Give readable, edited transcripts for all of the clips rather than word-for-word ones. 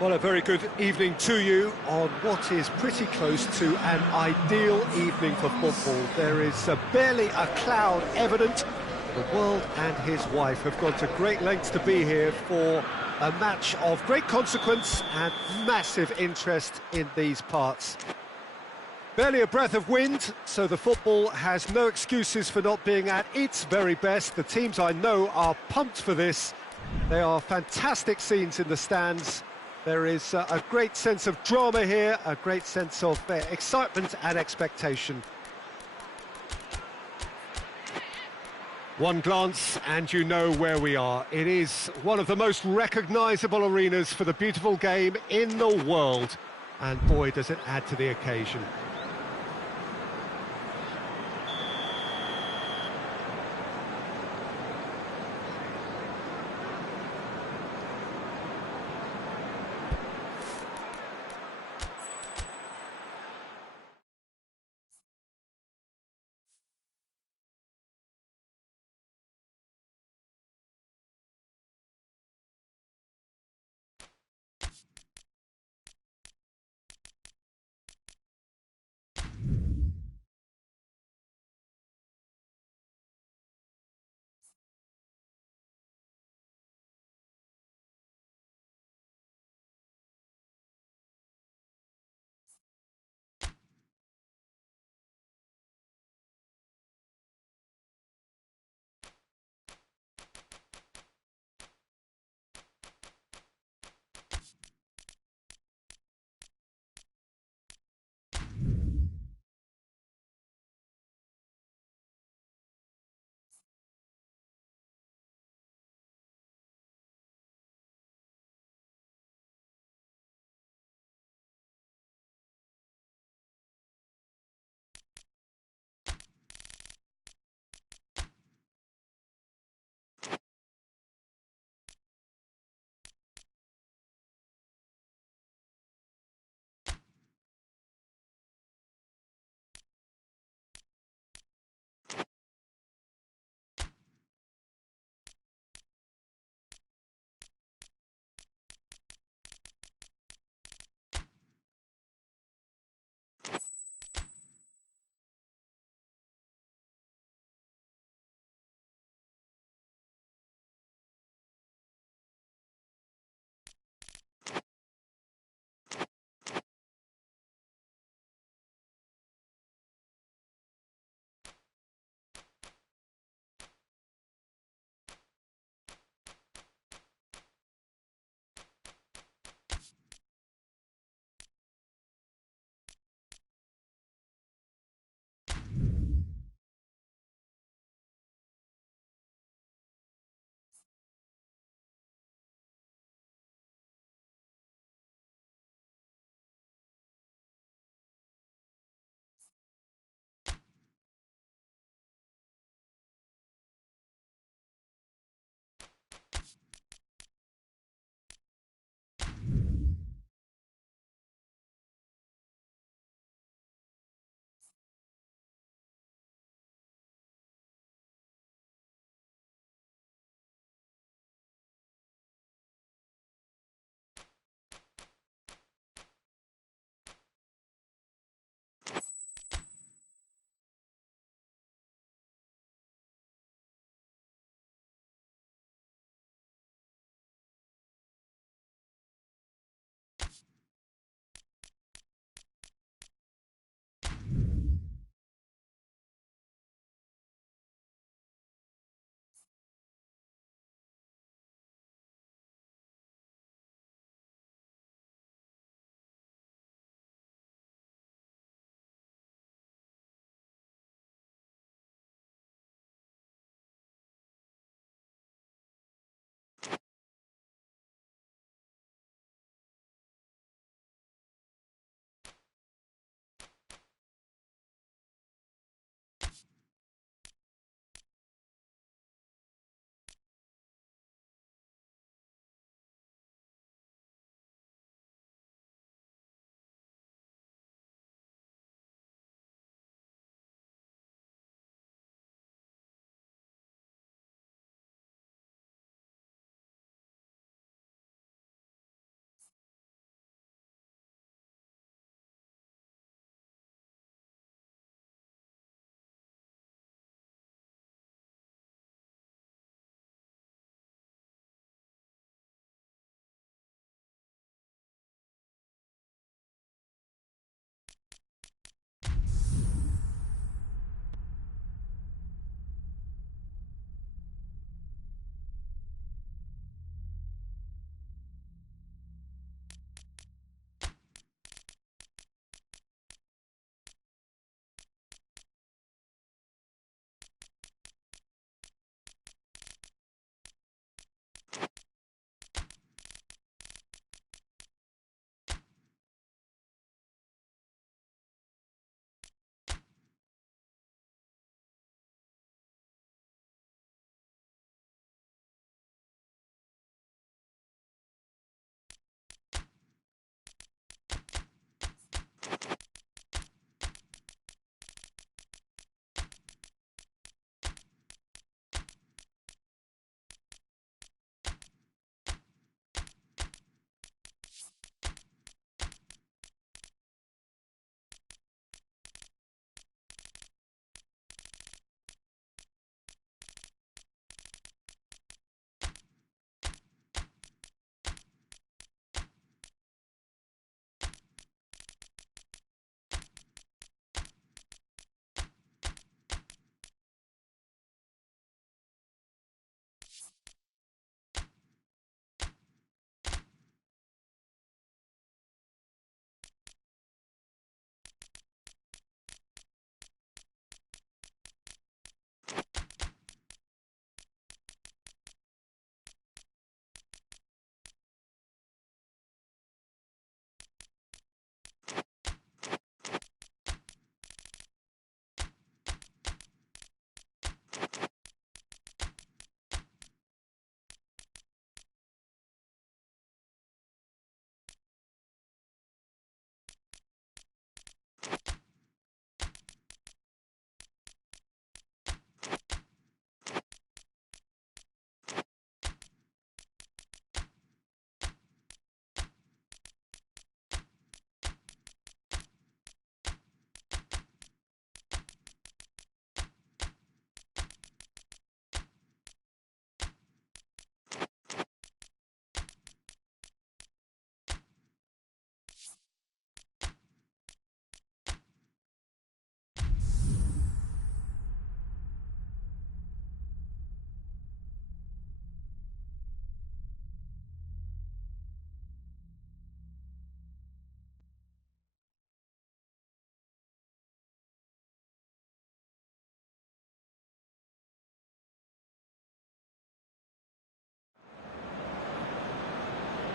Well, a very good evening to you on what is pretty close to an ideal evening for football. There is barely a cloud evident. The world and his wife have gone to great lengths to be here for a match of great consequence and massive interest in these parts. Barely a breath of wind, so the football has no excuses for not being at its very best. The teams I know are pumped for this. They are fantastic scenes in the stands. There is a great sense of drama here, a great sense of excitement and expectation. One glance and you know where we are. It is one of the most recognisable arenas for the beautiful game in the world. And boy, does it add to the occasion.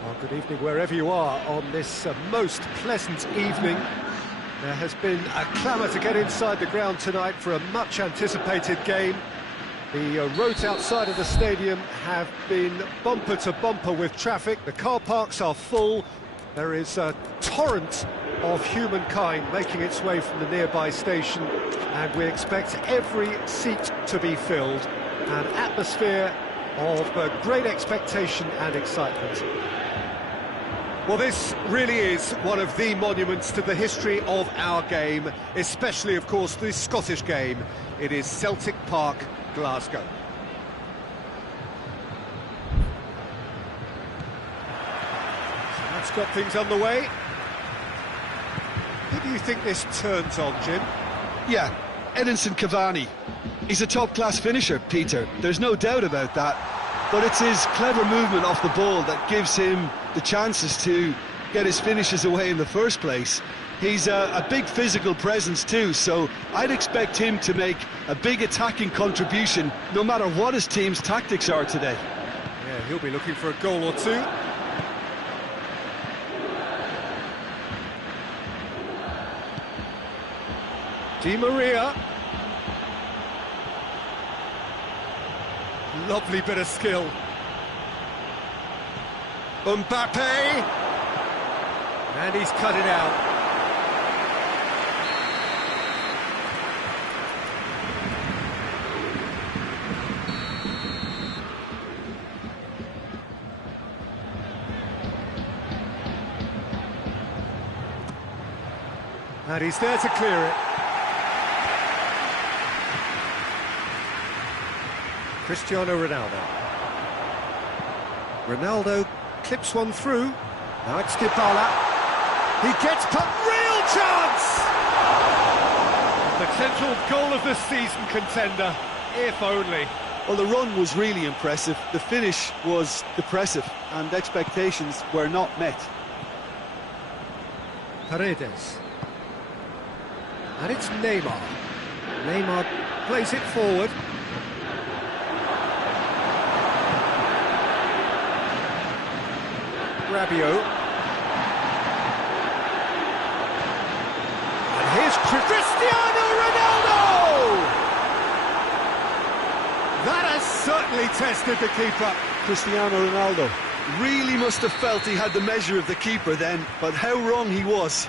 Well, good evening wherever you are on this most pleasant evening. There has been a clamour to get inside the ground tonight for a much-anticipated game. The roads outside of the stadium have been bumper to bumper with traffic. The car parks are full. There is a torrent of humankind making its way from the nearby station, and we expect every seat to be filled. An atmosphere of great expectation and excitement. Well, this really is one of the monuments to the history of our game, especially, of course, the Scottish game. It is Celtic Park, Glasgow. So that's got things underway. Who do you think this turns on, Jim? Yeah, Edinson Cavani. He's a top-class finisher, Peter. There's no doubt about that. But it's his clever movement off the ball that gives him the chances to get his finishes away in the first place. He's a big physical presence too, so I'd expect him to make a big attacking contribution no matter what his team's tactics are today. Yeah, he'll be looking for a goal or two. Di Maria. Lovely bit of skill. Mbappe. And he's cut it out. And he's there to clear it. Cristiano Ronaldo. Ronaldo clips one through. Now it's Dybala. He gets put. Real chance! Potential goal of the season contender, if only. Well, the run was really impressive. The finish was depressive, and expectations were not met. Paredes. And it's Neymar. Neymar plays it forward. Rabiot. And here's Cristiano Ronaldo! That has certainly tested the keeper. Cristiano Ronaldo really must have felt he had the measure of the keeper then, but how wrong he was.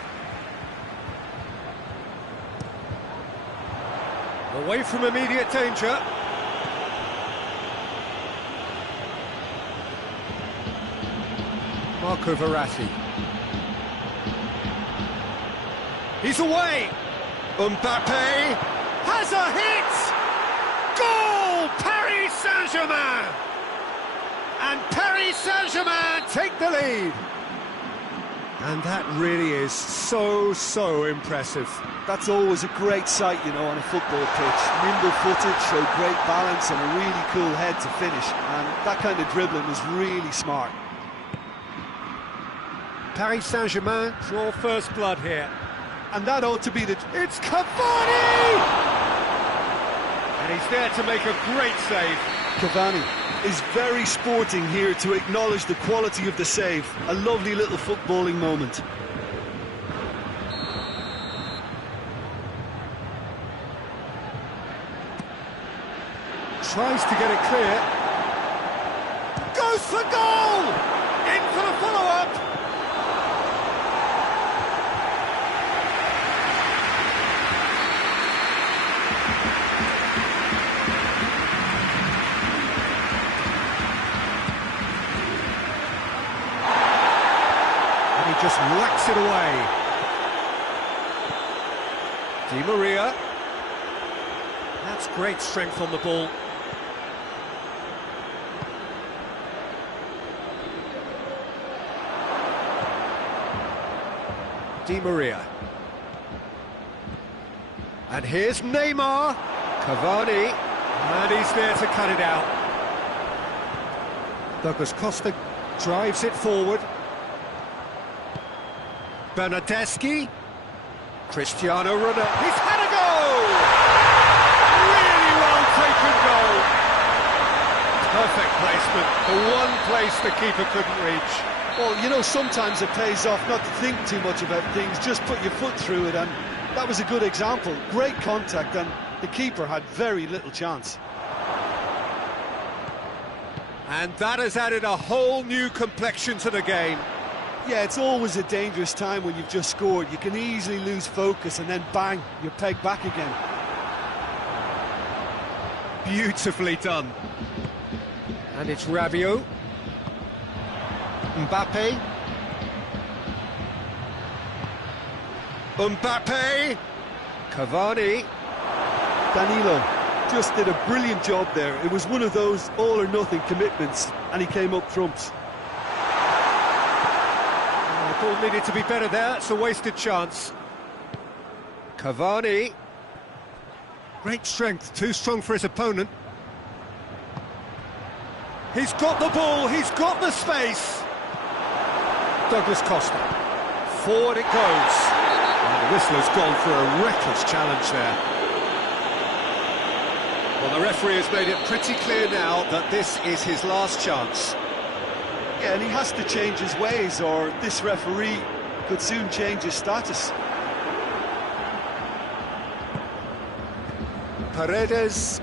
Away from immediate danger. Marco Verratti. He's away. Mbappe has a hit. Goal! Paris Saint-Germain. And Paris Saint-Germain take the lead. And that really is so impressive. That's always a great sight, you know, on a football pitch. Nimble-footed, showed great balance and a really cool head to finish. And that kind of dribbling was really smart. Paris Saint-Germain draw first blood here. And that ought to be the... It's Cavani! And he's there to make a great save. Cavani is very sporting here to acknowledge the quality of the save. A lovely little footballing moment. Tries to get it clear. Goes for goal! In for the follow-up. And he just whacks it away. Di Maria. That's great strength on the ball. Di Maria. And here's Neymar. Cavani. And he's there to cut it out. Douglas Costa drives it forward. Bernardeschi. Cristiano Ronaldo. He's had a goal! Really well taken goal. Perfect placement. The one place the keeper couldn't reach. Well, you know, sometimes it pays off not to think too much about things, just put your foot through it, and that was a good example. Great contact, and the keeper had very little chance. And that has added a whole new complexion to the game. Yeah, it's always a dangerous time when you've just scored. You can easily lose focus and then bang, you're pegged back again. Beautifully done. And it's Rabiot. Mbappe. Mbappe. Cavani. Danilo just did a brilliant job there. It was one of those all-or-nothing commitments, and he came up trumps. The ball needed to be better there. It's a wasted chance. Cavani. Great strength, too strong for his opponent. He's got the ball, he's got the space. Douglas Costa. Forward it goes. And the whistler's gone for a reckless challenge there. Well, the referee has made it pretty clear now that this is his last chance. Yeah, and he has to change his ways, or this referee could soon change his status. Paredes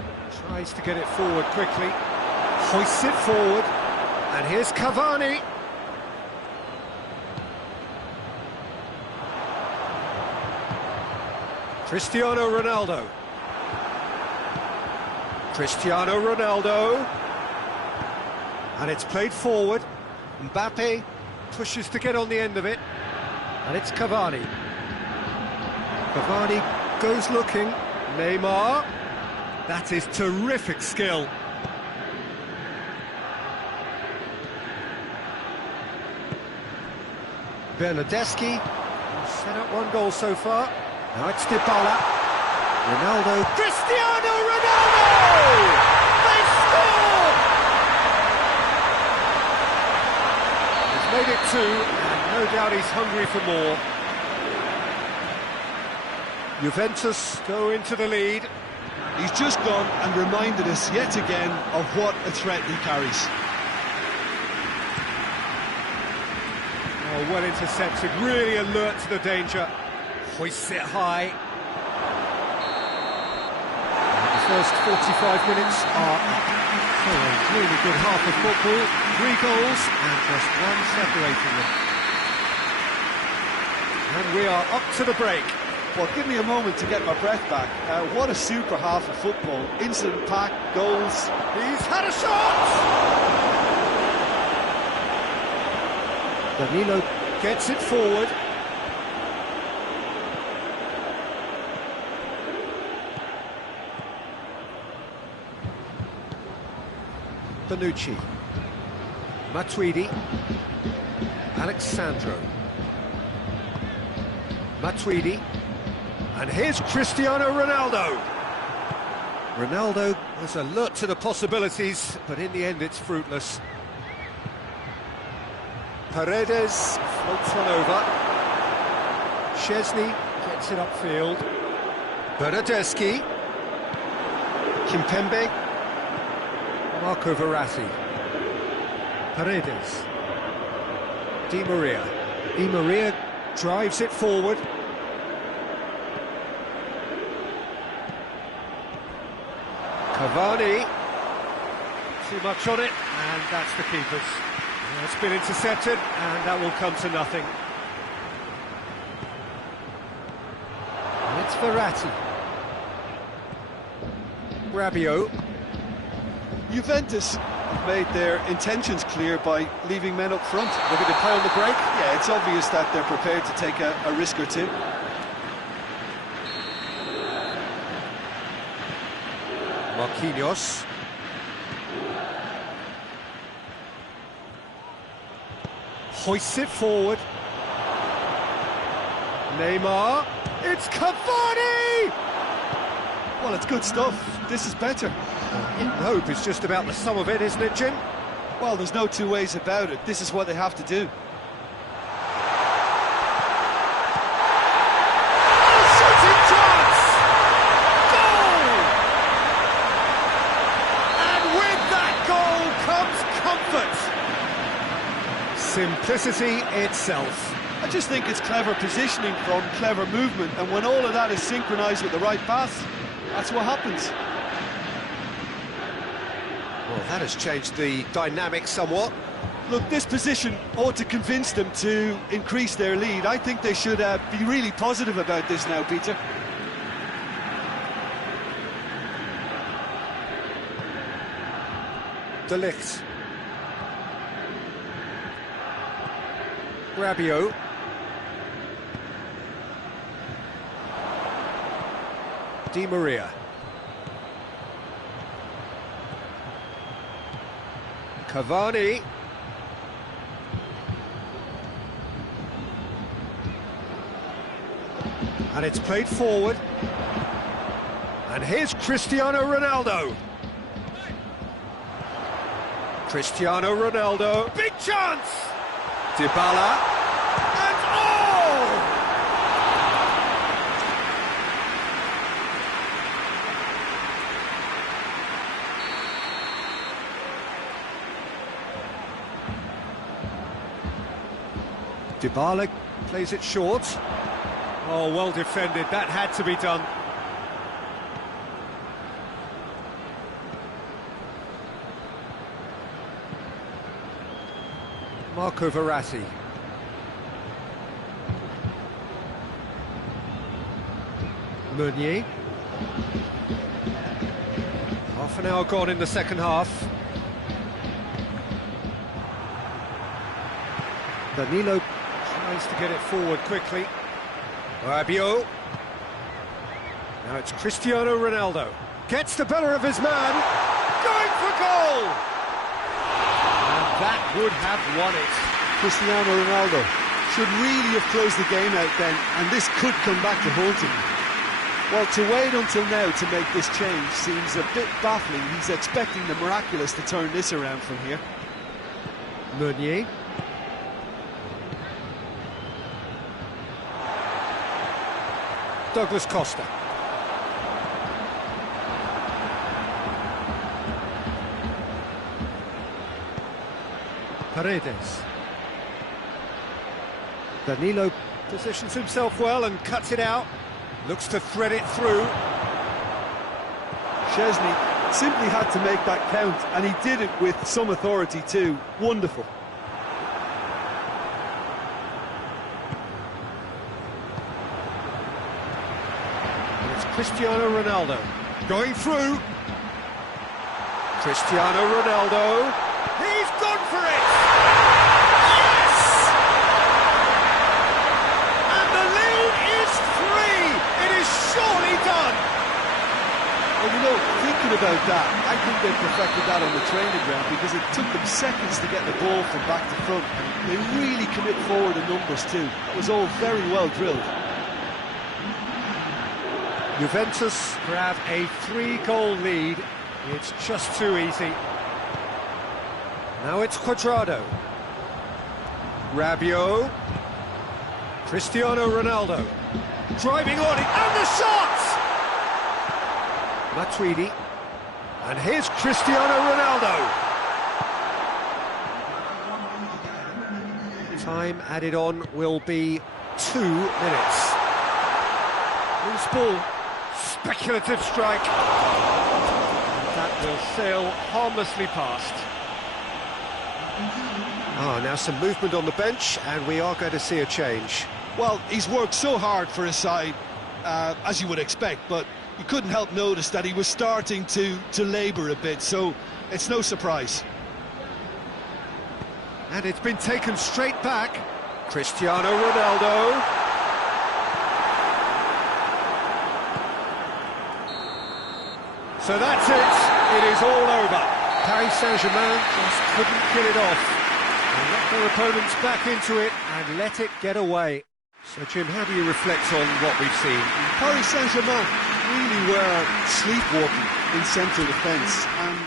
tries to get it forward quickly, hoists it forward, and here's Cavani. Cristiano Ronaldo. Cristiano Ronaldo. And it's played forward. Mbappe pushes to get on the end of it. And it's Cavani. Cavani goes looking. Neymar. That is terrific skill. Bernardeschi set up one goal so far. Now it's Dybala. Ronaldo. Cristiano Ronaldo! They score! He's made it two, and no doubt he's hungry for more. Juventus go into the lead. He's just gone and reminded us yet again of what a threat he carries. Oh, well intercepted, really alert to the danger. Hoists it high. The first 45 minutes are up. So a really good half of football, 3 goals and just one separating them. And we are up to the break. Well, give me a moment to get my breath back. What a super half of football. Instant pack, goals. He's had a shot! Danilo gets it forward. Bonucci. Matuidi. Alexandro. Matuidi. And here's Cristiano Ronaldo. Ronaldo was alert to the possibilities, but in the end it's fruitless. Paredes floats one over. Szczesny gets it upfield. Bernardeschi. Kimpembe. Marco Verratti. Paredes. Di Maria. Di Maria drives it forward. Cavani. Too much on it, and that's the keeper's. It's been intercepted, and that will come to nothing. And it's Verratti. Rabiot. Juventus have made their intentions clear by leaving men up front. Looking to play on the break. Yeah, it's obvious that they're prepared to take a risk or two. Marquinhos. Hoists it forward. Neymar. It's Cavani! Well, it's good stuff. This is better. Hope is just about the sum of it, isn't it, Jim? Well, there's no two ways about it. This is what they have to do. Shooting chance! Goal! And with that goal comes comfort. simplicity itself. I just think it's clever positioning from clever movement, and when all of that is synchronised with the right pass, that's what happens. Well, that has changed the dynamic somewhat. Look, this position ought to convince them to increase their lead. I think they should be really positive about this now, Peter. De Ligt. Rabiot. Di Maria. Cavani. And it's played forward. And here's Cristiano Ronaldo. Cristiano Ronaldo. Big chance! Dybala. And oh! Dybala plays it short. Oh, well defended. That had to be done. Marco Verratti. Meunier. Half an hour gone in the second half. Danilo tries to get it forward quickly. Rabiot. Now it's Cristiano Ronaldo. Gets the better of his man. Going for goal! And that would have won it. Cristiano Ronaldo should really have closed the game out then, and this could come back to haunt him. Well, to wait until now to make this change seems a bit baffling. He's expecting the miraculous to turn this around from here. Meunier. Douglas Costa. Paredes. Danilo positions himself well and cuts it out. Looks to thread it through. Szczesny simply had to make that count, and he did it with some authority too. Wonderful. And it's Cristiano Ronaldo going through. Cristiano Ronaldo. He's gone for it! Yes! And the lead is 3! It is surely done! Well, you know, thinking about that, I think they perfected that on the training ground because it took them seconds to get the ball from back to front. They really commit forward in numbers too. That was all very well drilled. Juventus grab a 3-goal lead. It's just too easy. Now it's Cuadrado. Rabiot. Cristiano Ronaldo. Driving on it, and the shot! Matuidi. And here's Cristiano Ronaldo. Time added on will be 2 minutes. Loose ball. Speculative strike. That will sail harmlessly past. Now some movement on the bench, and we are going to see a change. Well, he's worked so hard for his side, as you would expect, but you couldn't help notice that he was starting to labour a bit, so it's no surprise. And it's been taken straight back. Cristiano Ronaldo. So that's it. It is all over. Paris Saint-Germain just couldn't get it off. They let their opponents back into it and let it get away. So, Jim, how do you reflect on what we've seen? Paris Saint-Germain really were sleepwalking in central defence, and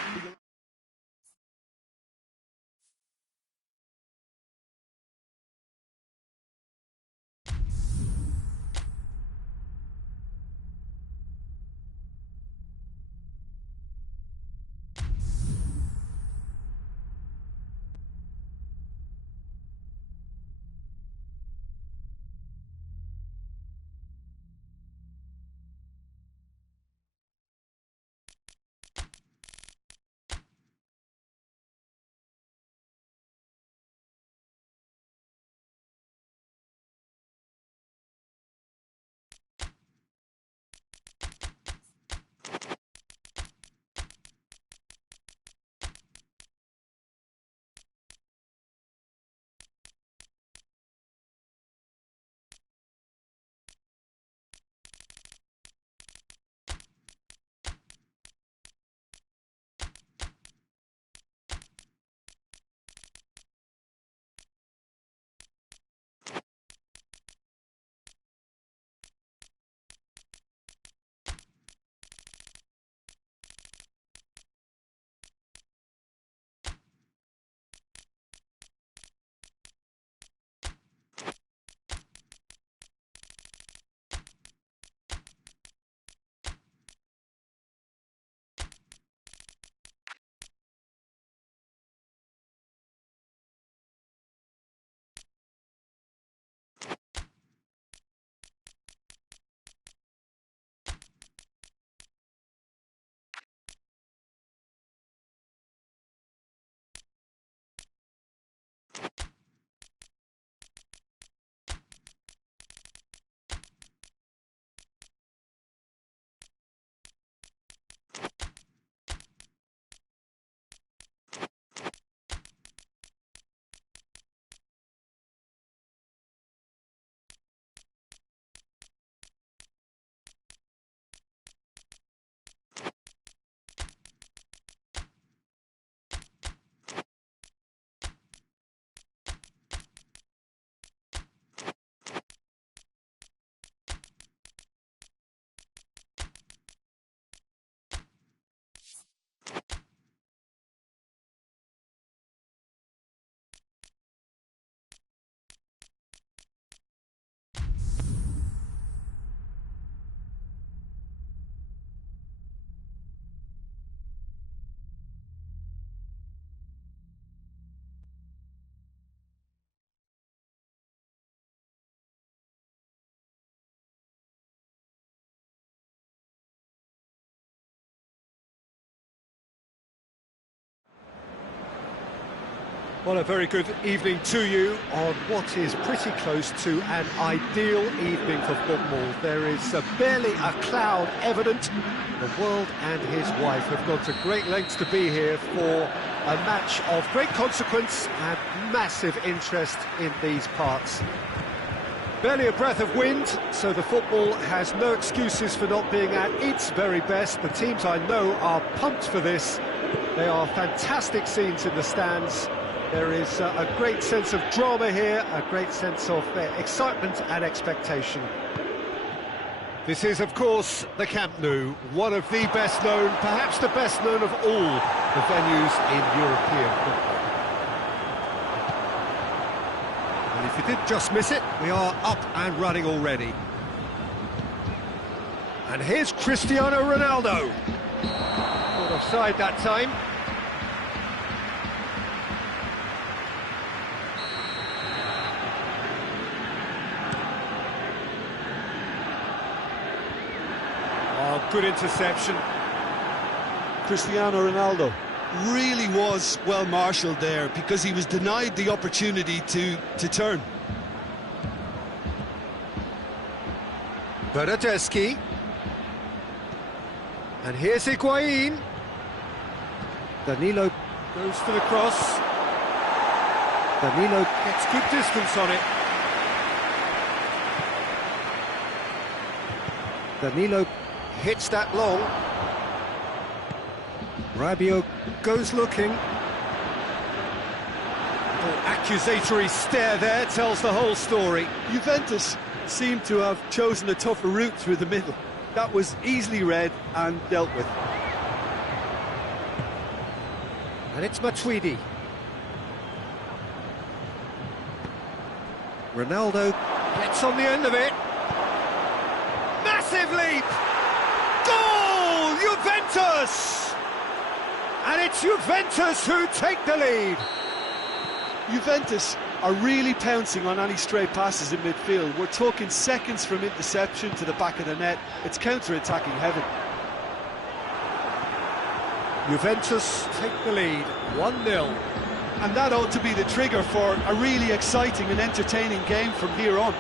Well, a very good evening to you on what is pretty close to an ideal evening for football. There is barely a cloud evident. The world and his wife have gone to great lengths to be here for a match of great consequence and massive interest in these parts. Barely a breath of wind, so the football has no excuses for not being at its very best. The teams I know are pumped for this. They are fantastic scenes in the stands. There is a great sense of drama here, a great sense of excitement and expectation. This is, of course, the Camp Nou, one of the best known, perhaps the best known of all the venues in European football. And if you did just miss it, we are up and running already. And here's Cristiano Ronaldo. Caught offside that time. Good interception. Cristiano Ronaldo really was well marshalled there because he was denied the opportunity to turn. Bernardeschi. And here's Higuain. Danilo goes for the cross. Danilo gets good distance on it. Danilo hits that long. Rabiot goes looking. Little accusatory stare there tells the whole story. Juventus seemed to have chosen a tougher route through the middle. That was easily read and dealt with. And it's Matuidi. Ronaldo gets on the end of it. Massive leap! Goal! Juventus! And it's Juventus who take the lead. Juventus are really pouncing on any stray passes in midfield. We're talking seconds from interception to the back of the net. It's counter-attacking heaven. Juventus take the lead, 1-0. And that ought to be the trigger for a really exciting and entertaining game from here on.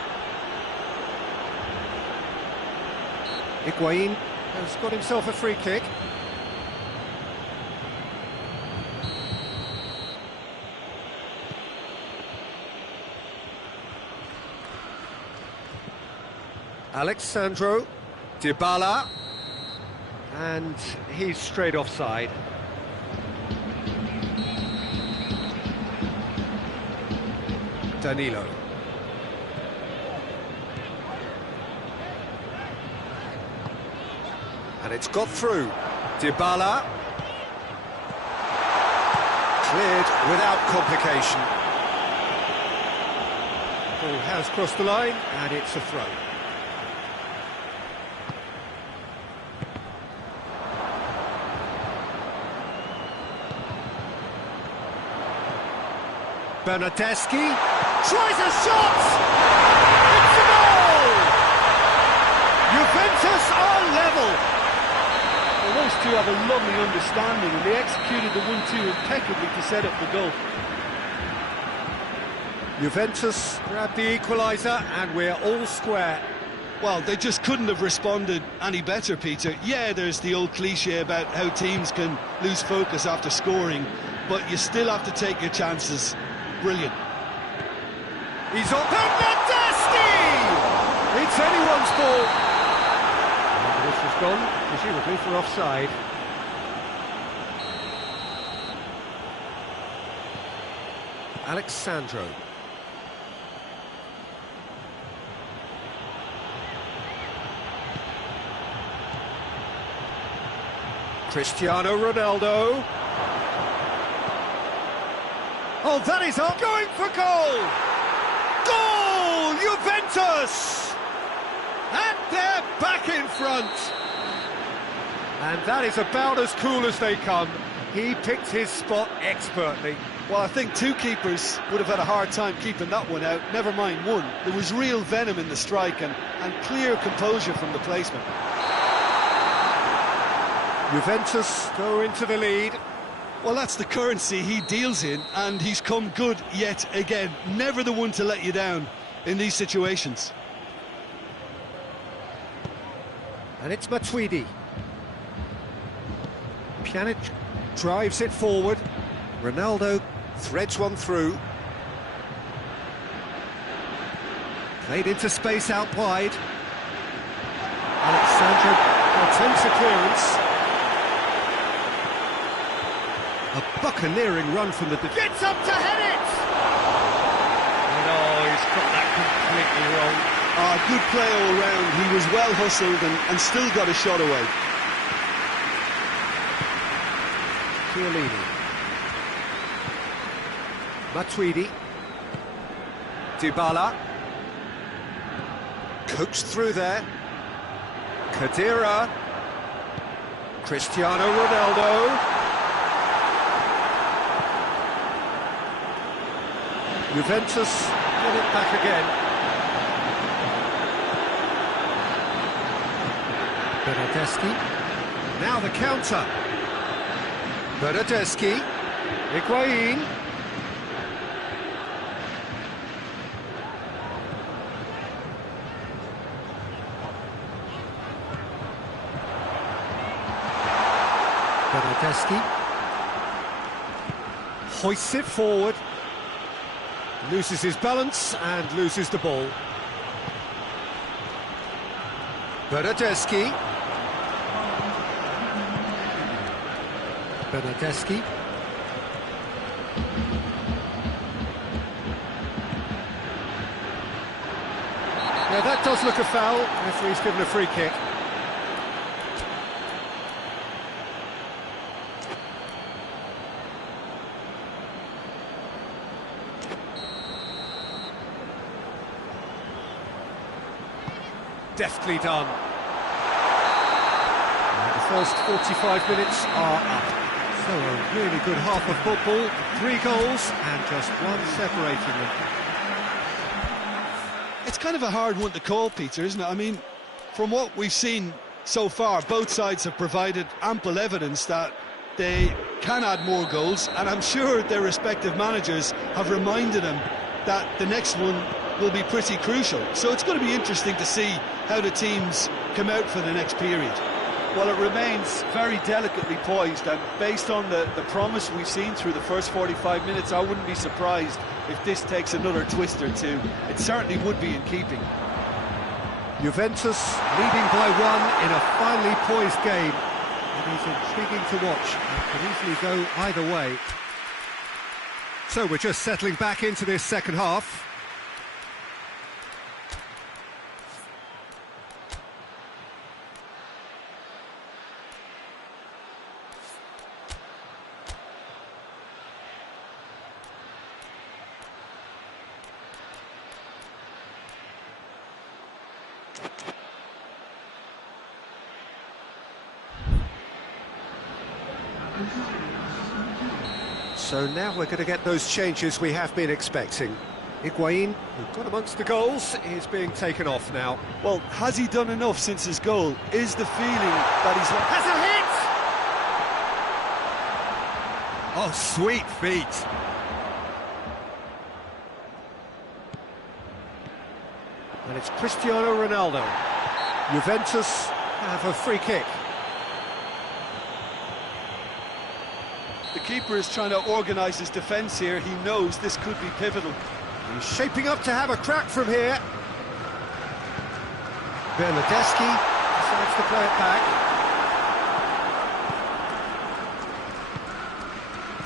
Higuain has got himself a free kick. Alexandro Dybala, and he's straight offside. Danilo. And it's got through. Dybala. Cleared without complication. Ball has crossed the line, and it's a throw. Bernardeschi tries a shot! It's a goal! Juventus are level! Well, those two have a lovely understanding, and they executed the 1-2 impeccably to set up the goal. Juventus grabbed the equaliser, and we're all square. Well, they just couldn't have responded any better, Peter. Yeah, there's the old cliche about how teams can lose focus after scoring, but you still have to take your chances. Brilliant. He's on Bernardeschi! It's anyone's ball. And this has gone, presumably for offside. Alexandro. Cristiano Ronaldo. Oh, that is up. Going for goal! Goal! Juventus! And they're back in front. And that is about as cool as they come. He picked his spot expertly. Well, I think two keepers would have had a hard time keeping that one out, never mind one. There was real venom in the strike and clear composure from the placement. Juventus go into the lead. Well, that's the currency he deals in, and he's come good yet again. Never the one to let you down in these situations. And it's Matuidi. Pjanic drives it forward. Ronaldo threads one through. Played into space out wide. Alexandro attempts a clearance. A buccaneering run from the defence. Gets up to head it! And he's got that completely wrong. Good play all round. He was well hustled and still got a shot away. Chiellini. Matuidi. Dybala. Coaxed through there. Khedira. Cristiano Ronaldo. Juventus get it back again. Bernardeschi. Now the counter. Bernardeschi. Higuain. Bernardeschi. Hoists it forward. Loses his balance and loses the ball. Bernardeschi. Bernardeschi. Yeah, that does look a foul. Referee's given a free kick. Deftly done. And the first 45 minutes are up. So a really good half of football, 3 goals and just one separating them. It's kind of a hard one to call, Peter, isn't it? I mean, from what we've seen so far, both sides have provided ample evidence that they can add more goals, and I'm sure their respective managers have reminded them that the next one will be pretty crucial. So it's going to be interesting to see how the teams come out for the next period. Well, it remains very delicately poised, and based on the promise we've seen through the first 45 minutes, I wouldn't be surprised if this takes another twist or two. It certainly would be in keeping. Juventus leading by 1 in a finely poised game. It is intriguing to watch. It could easily go either way. So we're just settling back into this second half. So now we're going to get those changes we have been expecting. Higuain, who got amongst the goals, is being taken off now. Well, has he done enough since his goal? Is the feeling that he's... Has a hit! Oh, sweet feet. And it's Cristiano Ronaldo. Juventus have a free kick. The keeper is trying to organise his defence here. He knows this could be pivotal. He's shaping up to have a crack from here. Bernardeschi decides to play it back.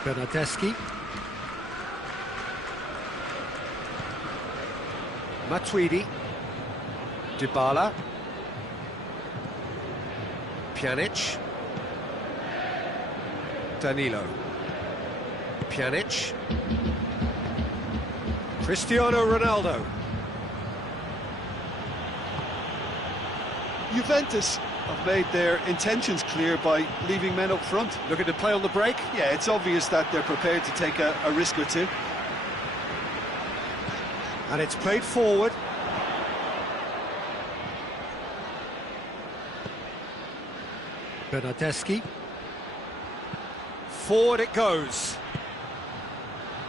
Bernardeschi. Matuidi. Dybala. Pjanic. Danilo. Pjanic. Cristiano Ronaldo. Juventus have made their intentions clear by leaving men up front. Looking to play on the break. Yeah, it's obvious that they're prepared to take a risk or two. And it's played forward. Bernardeschi. Forward it goes.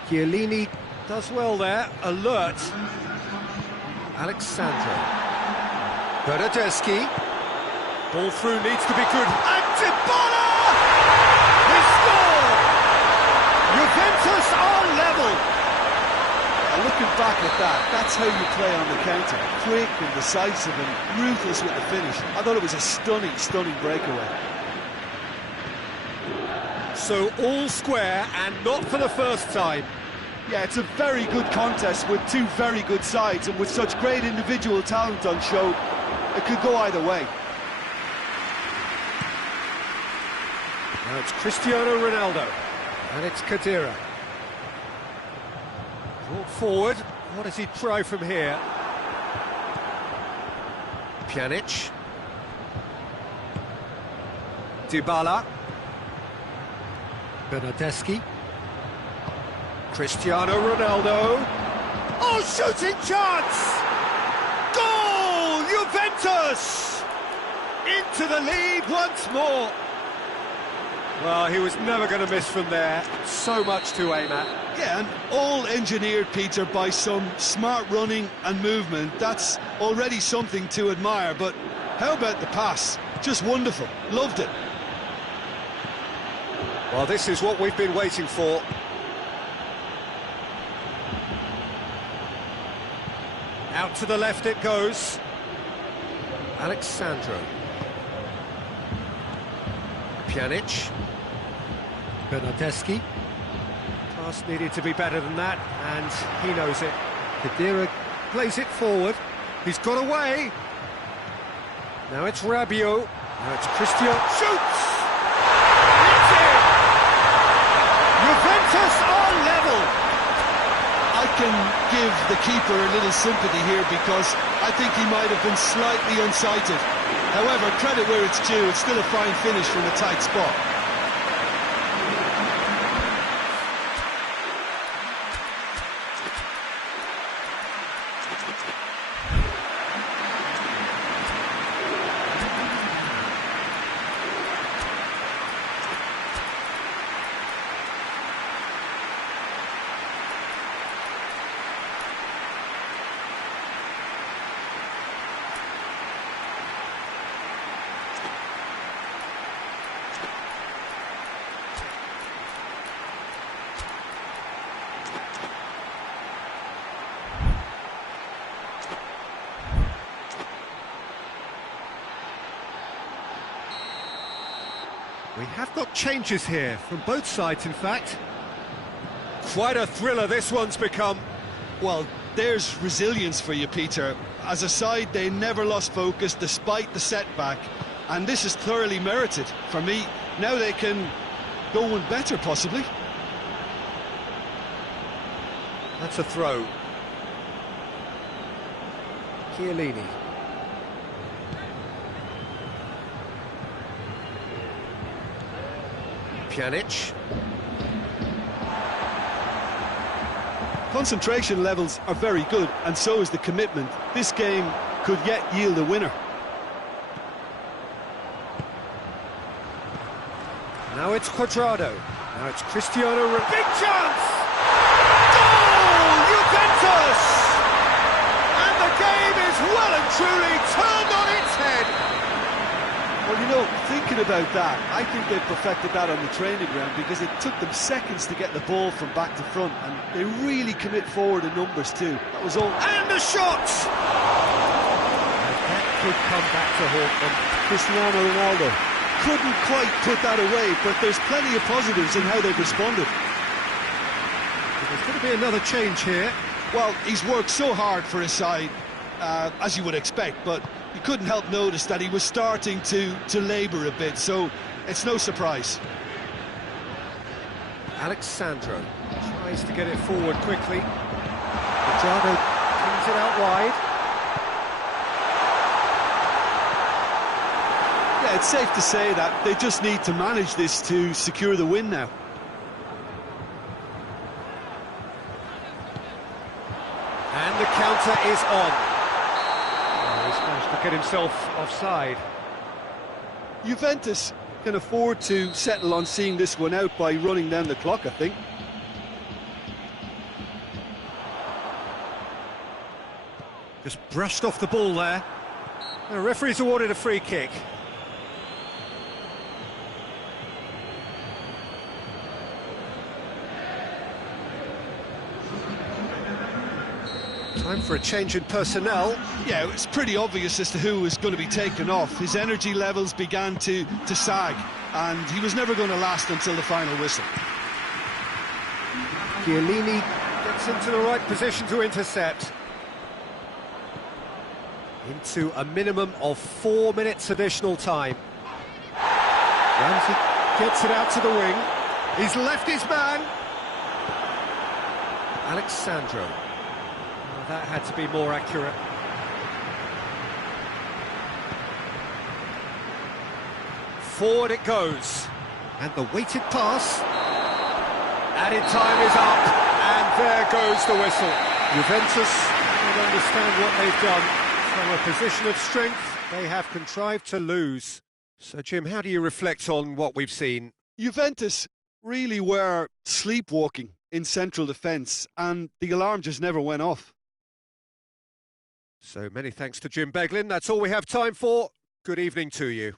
Chiellini does well there, alert. Alexandro. Bernardeschi. Ball through needs to be good. And Dybala! He scored! Juventus are level. Looking back at that, that's how you play on the counter. Quick and decisive and ruthless with the finish. I thought it was a stunning, stunning breakaway. So all square, and not for the first time. Yeah, it's a very good contest with two very good sides, and with such great individual talent on show, it could go either way. Now it's Cristiano Ronaldo, and it's Khedira. Brought forward, what does he try from here? Pjanic. Dybala. Bernardeschi. Cristiano Ronaldo. Oh, shooting chance! Goal! Juventus! Into the lead once more. Well, he was never going to miss from there. So much to aim at. Yeah, and all engineered, Peter, by some smart running and movement. That's already something to admire, but how about the pass? Just wonderful. Loved it. Well, this is what we've been waiting for. Out to the left it goes. Alexandro. Pjanic. Bernardeschi. Pass needed to be better than that, and he knows it. Khedira plays it forward. He's got away. Now it's Rabiot. Now it's Cristiano. Shoots! It's in! Juventus are level! I can give the keeper a little sympathy here because I think he might have been slightly unsighted. However, credit where it's due, it's still a fine finish from a tight spot. We have got changes here from both sides, in fact. Quite a thriller this one's become. Well, there's resilience for you, Peter. As a side, they never lost focus despite the setback, and this is thoroughly merited for me. Now they can go one better, possibly. That's a throw. Chiellini. Pjanic. Concentration levels are very good, and so is the commitment. This game could yet yield a winner. Now it's Cuadrado. Now it's Cristiano Ronaldo. Big chance! Goal! Juventus! And the game is well and truly turned on its head. Well, you know, thinking about that, I think they perfected that on the training ground because it took them seconds to get the ball from back to front, and they really commit forward in numbers too. That was all. And the shot! And that could come back to haunt them. Cristiano Ronaldo couldn't quite put that away, but there's plenty of positives in how they've responded. There's going to be another change here. Well, he's worked so hard for his side, as you would expect, but you couldn't help notice that he was starting to labour a bit, so it's no surprise. Alex Sandro tries to get it forward quickly. Cuadrado brings it out wide. Yeah, it's safe to say that they just need to manage this to secure the win now. And the counter is on. He's managed to get himself offside. Juventus can afford to settle on seeing this one out by running down the clock, I think. Just brushed off the ball there. The referee's awarded a free kick. Time for a change in personnel. Yeah, it's pretty obvious as to who was going to be taken off. His energy levels began to sag, and he was never going to last until the final whistle. Chiellini gets into the right position to intercept. Into a minimum of 4 minutes additional time. Ramsey gets it out to the wing. He's left his man. Alex Sandro. Oh, that had to be more accurate. Forward it goes. And the weighted pass. Added time is up. And there goes the whistle. Juventus don't understand what they've done. From a position of strength, they have contrived to lose. So, Jim, how do you reflect on what we've seen? Juventus really were sleepwalking in central defence, and the alarm just never went off. So many thanks to Jim Beglin. That's all we have time for. Good evening to you.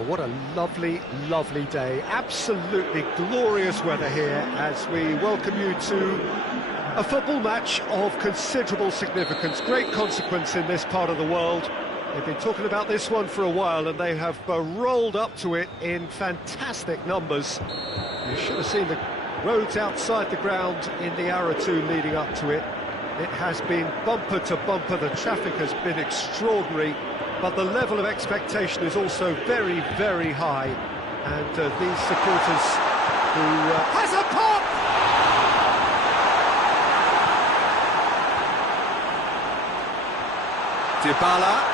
Well, what a lovely, lovely day. Absolutely glorious weather here as we welcome you to a football match of considerable significance, great consequence in this part of the world. They've been talking about this one for a while and they have rolled up to it in fantastic numbers. You should have seen the roads outside the ground in the hour or two leading up to it. It has been bumper to bumper, the traffic has been extraordinary, but the level of expectation is also very, very high. And these supporters who... has a pop! Dybala.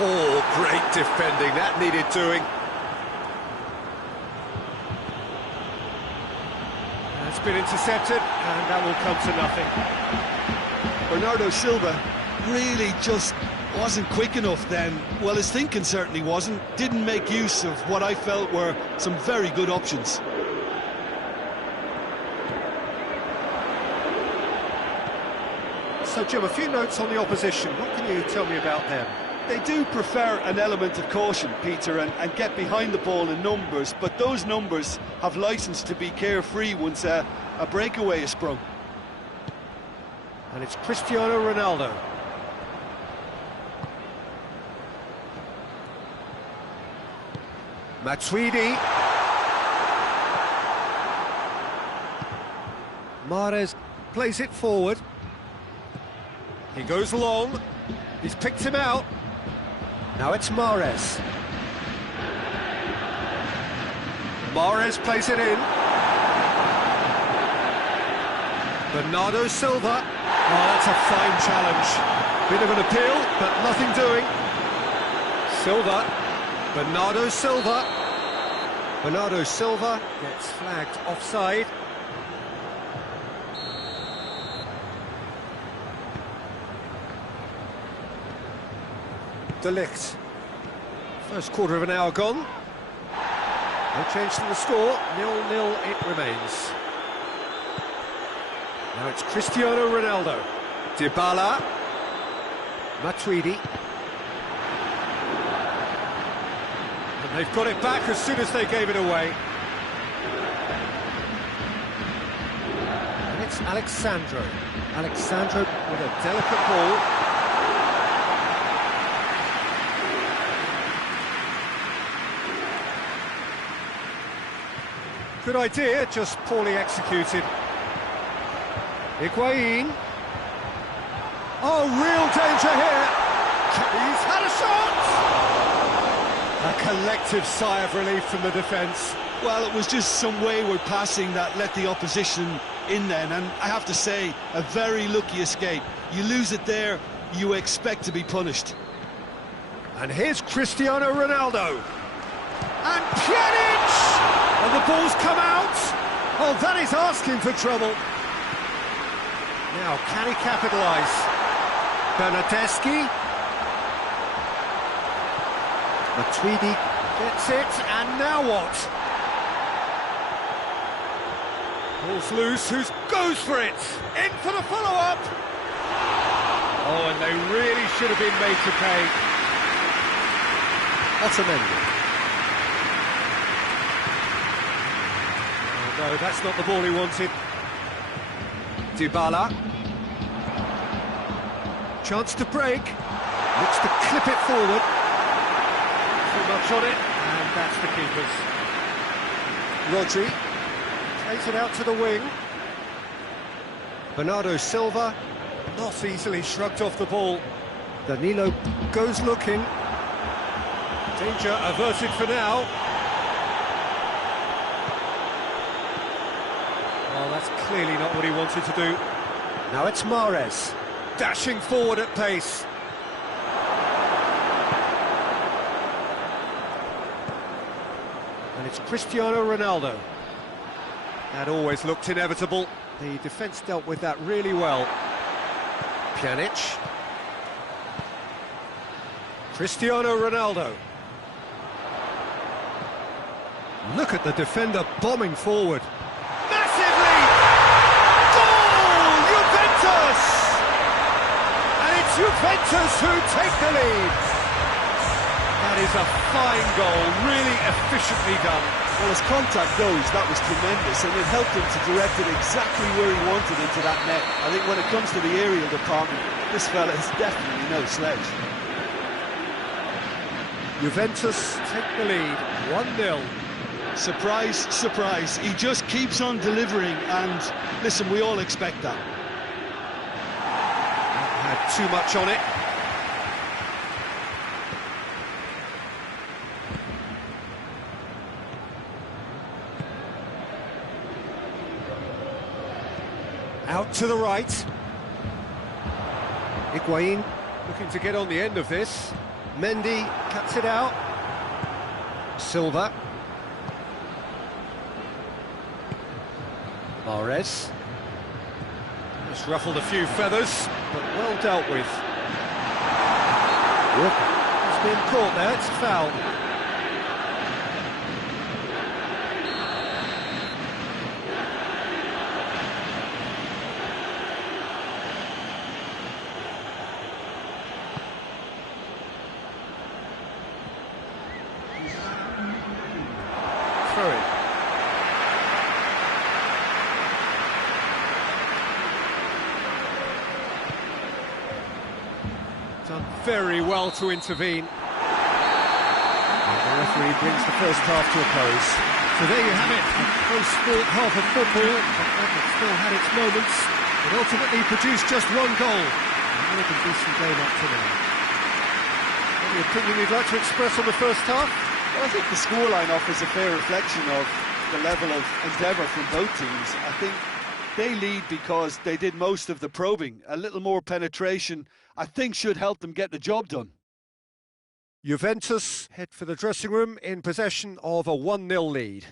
Oh, great defending, that needed doing. It's been intercepted, and that will come to nothing. Bernardo Silva really just wasn't quick enough then. Well, his thinking certainly wasn't. Didn't make use of what I felt were some very good options. So, Jim, a few notes on the opposition. What can you tell me about them? They do prefer an element of caution, Peter, and get behind the ball in numbers, but those numbers have licence to be carefree once a breakaway is sprung. And it's Cristiano Ronaldo. Matuidi. Mahrez plays it forward. He goes long. He's picked him out. Now it's Mahrez. Mahrez plays it in. Bernardo Silva. Oh, that's a fine challenge. Bit of an appeal, but nothing doing. Silva. Bernardo Silva. Bernardo Silva gets flagged offside. De Ligt. First quarter of an hour gone. No change to the score. 0-0 it remains. Now it's Cristiano Ronaldo. Dybala. Matuidi. And they've got it back as soon as they gave it away. And it's Alexandro. Alexandro with a delicate ball. Good idea, just poorly executed. Higuain. Oh, real danger here. He's had a shot! A collective sigh of relief from the defence. Well, it was just some wayward passing that let the opposition in then, and I have to say, a very lucky escape. You lose it there, you expect to be punished. And here's Cristiano Ronaldo. And Pjanic! And the ball's come out. Oh, that is asking for trouble. Now, can he capitalise? Bernardeschi. Matuidi gets it, and now what? Ball's loose, who goes for it? In for the follow-up. Oh, and they really should have been made to pay. Otamendi. No, that's not the ball he wanted. Dybala. Chance to break. Looks to clip it forward. Too much on it, and that's the keeper's. Rodri plays it out to the wing. Bernardo Silva not easily shrugged off the ball. Danilo goes looking. Danger averted for now. Well, that's clearly not what he wanted to do. Now it's Mahrez, dashing forward at pace. And it's Cristiano Ronaldo. That always looked inevitable. The defence dealt with that really well. Pjanic. Cristiano Ronaldo. Look at the defender bombing forward. Juventus who take the lead. Now That is a fine goal, really efficiently done. Well, as contact goes, that was tremendous, and it helped him to direct it exactly where he wanted into that net. I think when it comes to the aerial department, this fella is definitely no slouch. Juventus take the lead, 1-0. Surprise, surprise. He just keeps on delivering, and listen, we all expect that. Had too much on it. Out to the right. Higuain looking to get on the end of this. Mendy cuts it out. Silva. Mahrez. Just ruffled a few feathers, but well dealt with. Walker. He's been caught there, it's a foul. Throw it. Done very well to intervene. And the referee brings the first half to a close. So there you have it, a close sport half of football, but that still had its moments. It ultimately produced just one goal. A more than decent game up to now. Any opinion you'd like to express on the first half? Well, I think the scoreline offers a fair reflection of the level of endeavour from both teams. I think they lead because they did most of the probing. A little more penetration, I think, should help them get the job done. Juventus head for the dressing room in possession of a 1-0 lead.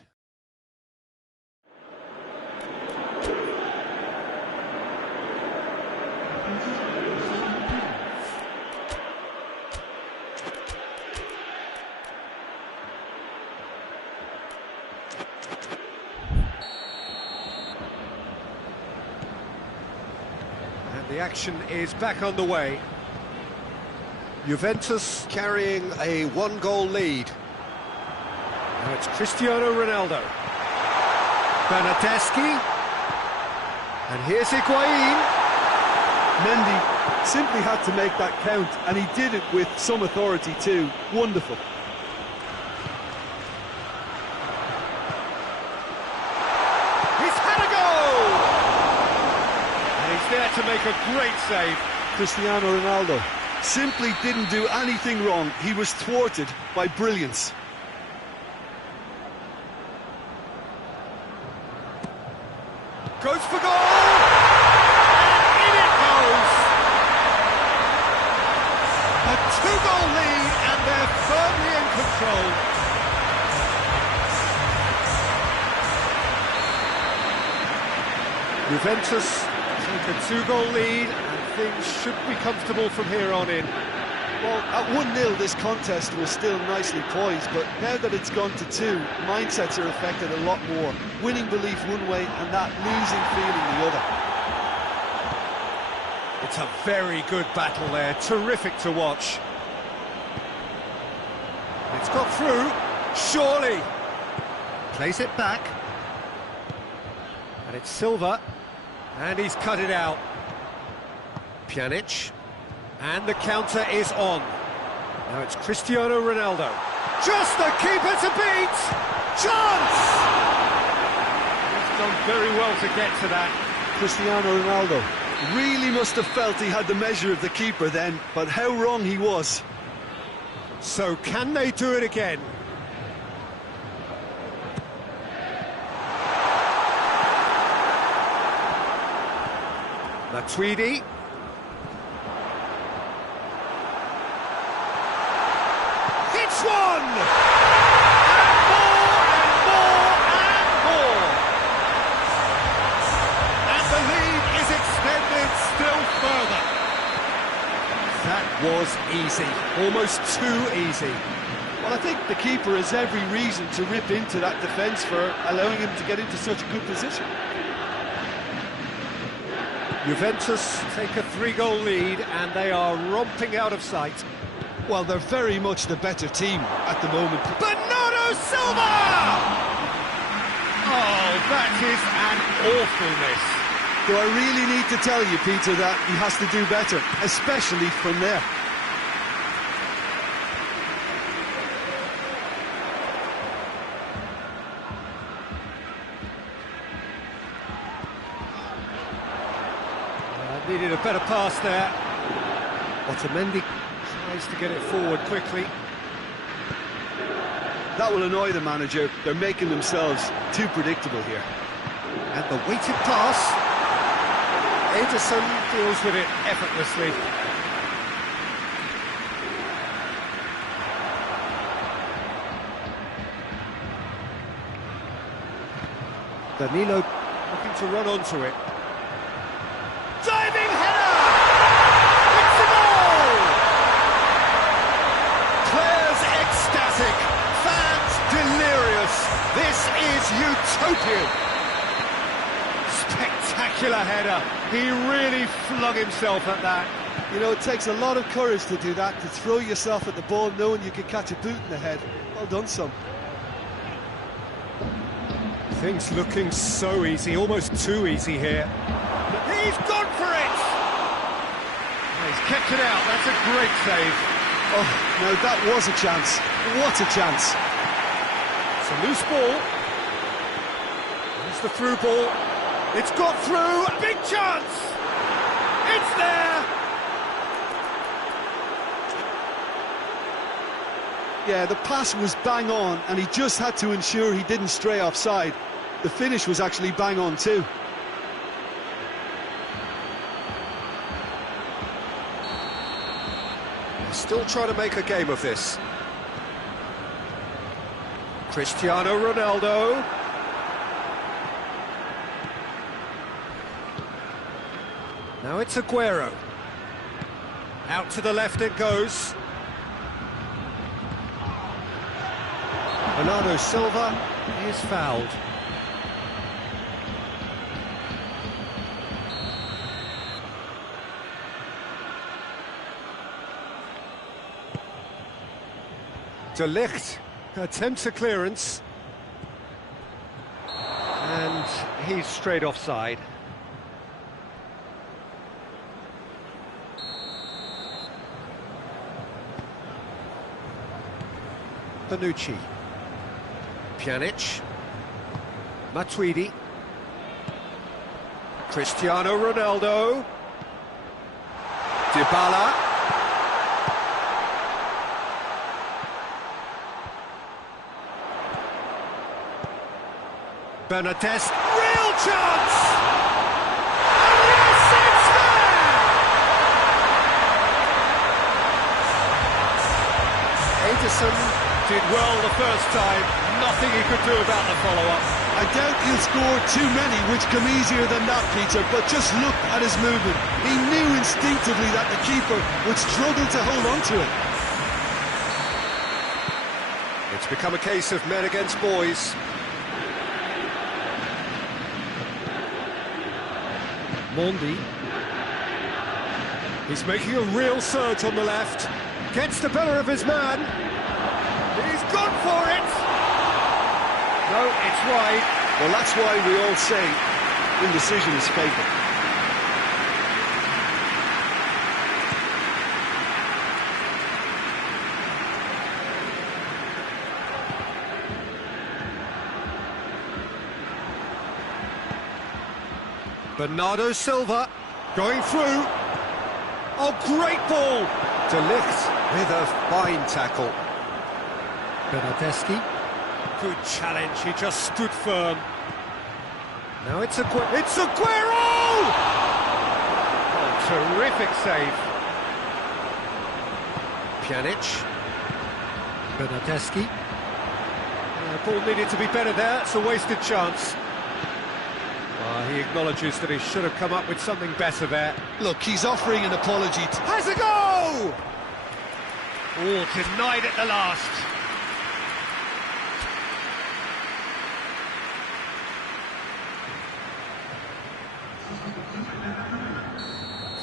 The action is back underway. Juventus carrying a 1-goal lead. Now it's Cristiano Ronaldo. Bernardeschi. And here's Higuain. Mendy simply had to make that count, and he did it with some authority too. Wonderful. He's had a goal! And he's there to make a great save. Cristiano Ronaldo simply didn't do anything wrong. He was thwarted by brilliance. Goes for goal! And in it goes! A 2-goal lead, and they're firmly in control. Juventus take a 2-goal lead, and things should be comfortable from here on in. Well, at 1-0 this contest was still nicely poised, but now that it's gone to 2, mindsets are affected a lot more. Winning belief one way and that losing feeling the other. It's a very good battle there, terrific to watch. It's got through, surely. Plays it back. And it's Silva, and he's cut it out. Pjanic. And the counter is on. Now it's Cristiano Ronaldo. Just the keeper to beat! Chance! He's done very well to get to that. Cristiano Ronaldo really must have felt he had the measure of the keeper then, but how wrong he was. So can they do it again? Matuidi. It's one! And more, and more, and more! And the lead is extended still further. That was easy, almost too easy. Well, I think the keeper has every reason to rip into that defence for allowing him to get into such a good position. Juventus take a 3-goal lead, and they are romping out of sight. Well, they're very much the better team at the moment. Bernardo Silva! Oh, that is an awful miss. Do I really need to tell you, Peter, that he has to do better, especially from there? Needed a better pass there. Otamendi tries to get it forward quickly. That will annoy the manager. They're making themselves too predictable here. And the weighted pass. Ederson deals with it effortlessly. Danilo looking to run onto it. Diving header! It's a goal! Players ecstatic, fans delirious. This is utopian. Spectacular header. He really flung himself at that. You know, it takes a lot of courage to do that, to throw yourself at the ball knowing you could catch a boot in the head. Well done, son. Things looking so easy, almost too easy here. He's gone for it! He's kept it out, that's a great save. Oh, no, that was a chance. What a chance. It's a loose ball. There's the through ball. It's got through, big chance! It's there! Yeah, the pass was bang on, and he just had to ensure he didn't stray offside. The finish was actually bang on too. Still trying to make a game of this. Cristiano Ronaldo. Now it's Aguero. Out to the left it goes. Bernardo Silva is fouled. De Ligt attempts a clearance. And he's straight offside. Bonucci. Pjanic. Matuidi. Cristiano Ronaldo. Dybala. Bernateschi, real chance! And yes, it's there! Ederson did well the first time, nothing he could do about the follow-up. I doubt he'll score too many, which come easier than that, Peter, but just look at his movement. He knew instinctively that the keeper would struggle to hold on to it. It's become a case of men against boys. Mondi. He's making a real surge on the left. Gets the better of his man. He's gone for it! No, it's wide. Well, that's why we all say indecision is fatal. Bernardo Silva going through. Oh, great ball! De Ligt with a fine tackle. Bernardeschi. Good challenge, he just stood firm. Now it's Aguero. It's Aguero! Oh, terrific save. Pjanic. Bernardeschi. Ball needed to be better there, it's a wasted chance. He acknowledges that he should have come up with something better there. Look, he's offering an apology. Has a go! Oh, denied at the last.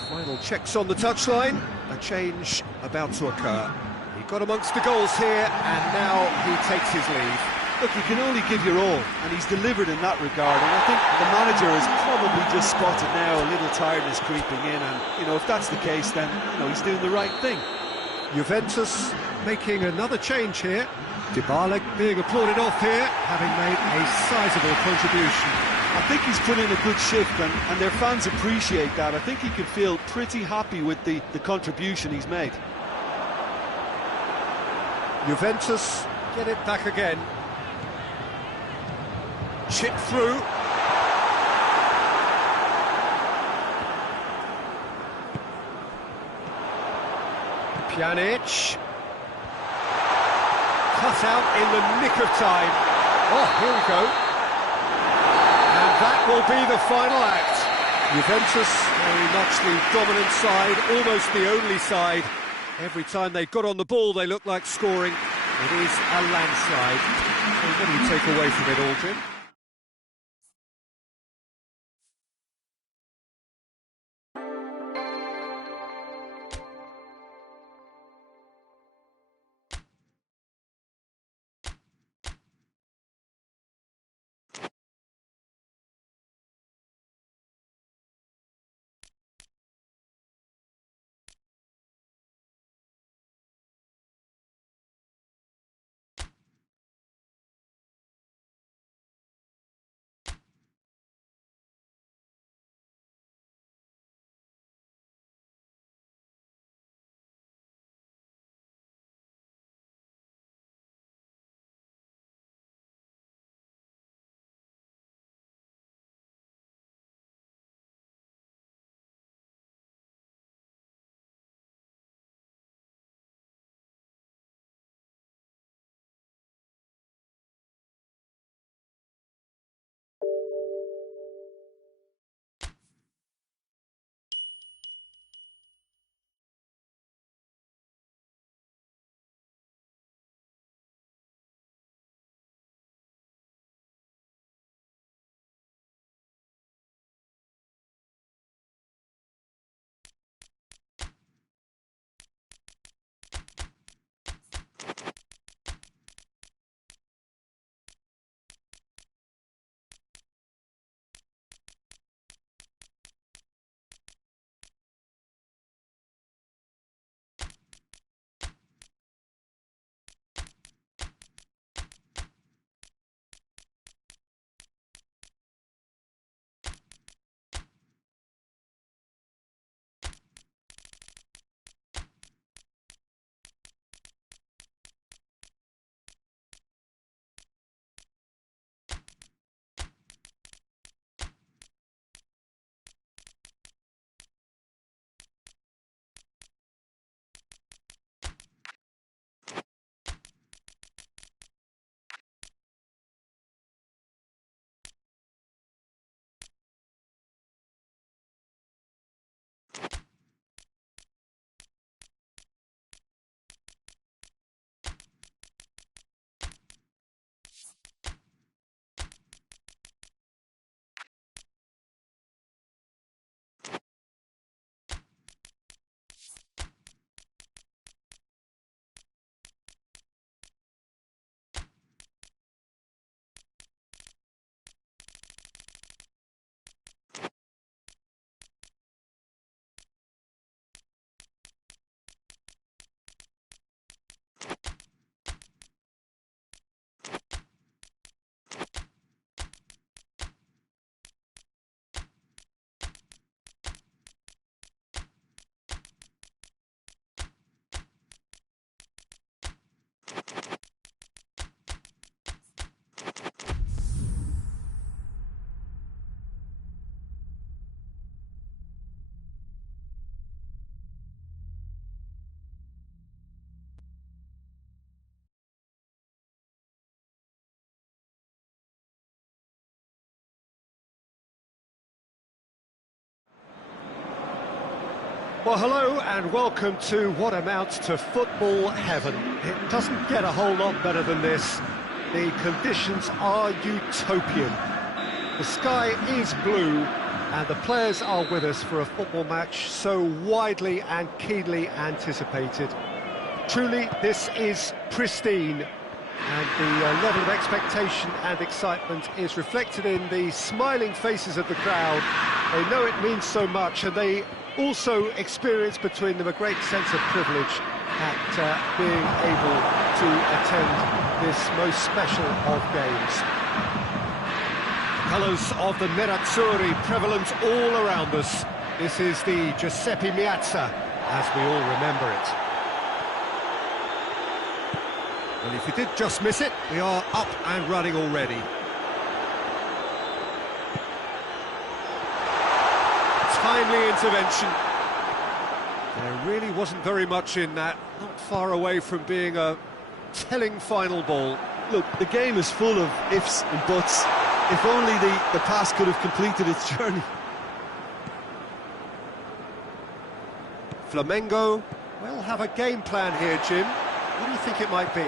Final checks on the touchline. A change about to occur. got amongst the goals here, and now he takes his leave. Look, you can only give your all, and he's delivered in that regard. And I think the manager has probably just spotted now a little tiredness creeping in, and if that's the case, then he's doing the right thing. Juventus making another change here. Dybala being applauded off here, having made a sizable contribution. I think he's put in a good shift, and their fans appreciate that. I think he can feel pretty happy with the contribution he's made. Juventus get it back again. Chip through. Pjanic. Cut out in the nick of time. Oh, here we go. And that will be the final act. Juventus, very much the dominant side, almost the only side. Every time they got on the ball, they looked like scoring. It is a landslide. So what do you take away from it all, Jim? Well, hello and welcome to what amounts to football heaven. It doesn't get a whole lot better than this. The conditions are utopian. The sky is blue and the players are with us for a football match so widely and keenly anticipated. Truly, this is pristine, and the level of expectation and excitement is reflected in the smiling faces of the crowd. They know it means so much, and they also experience between them a great sense of privilege at being able to attend this most special of games. Colours of the Nerazzurri prevalent all around us. This is the Giuseppe Meazza, as we all remember it. Well, if you did just miss it, we are up and running already. Timely intervention. There really wasn't very much in that, not far away from being a telling final ball. Look, the game is full of ifs and buts. If only the pass could have completed its journey. Flamengo will have a game plan here, Jim. What do you think it might be?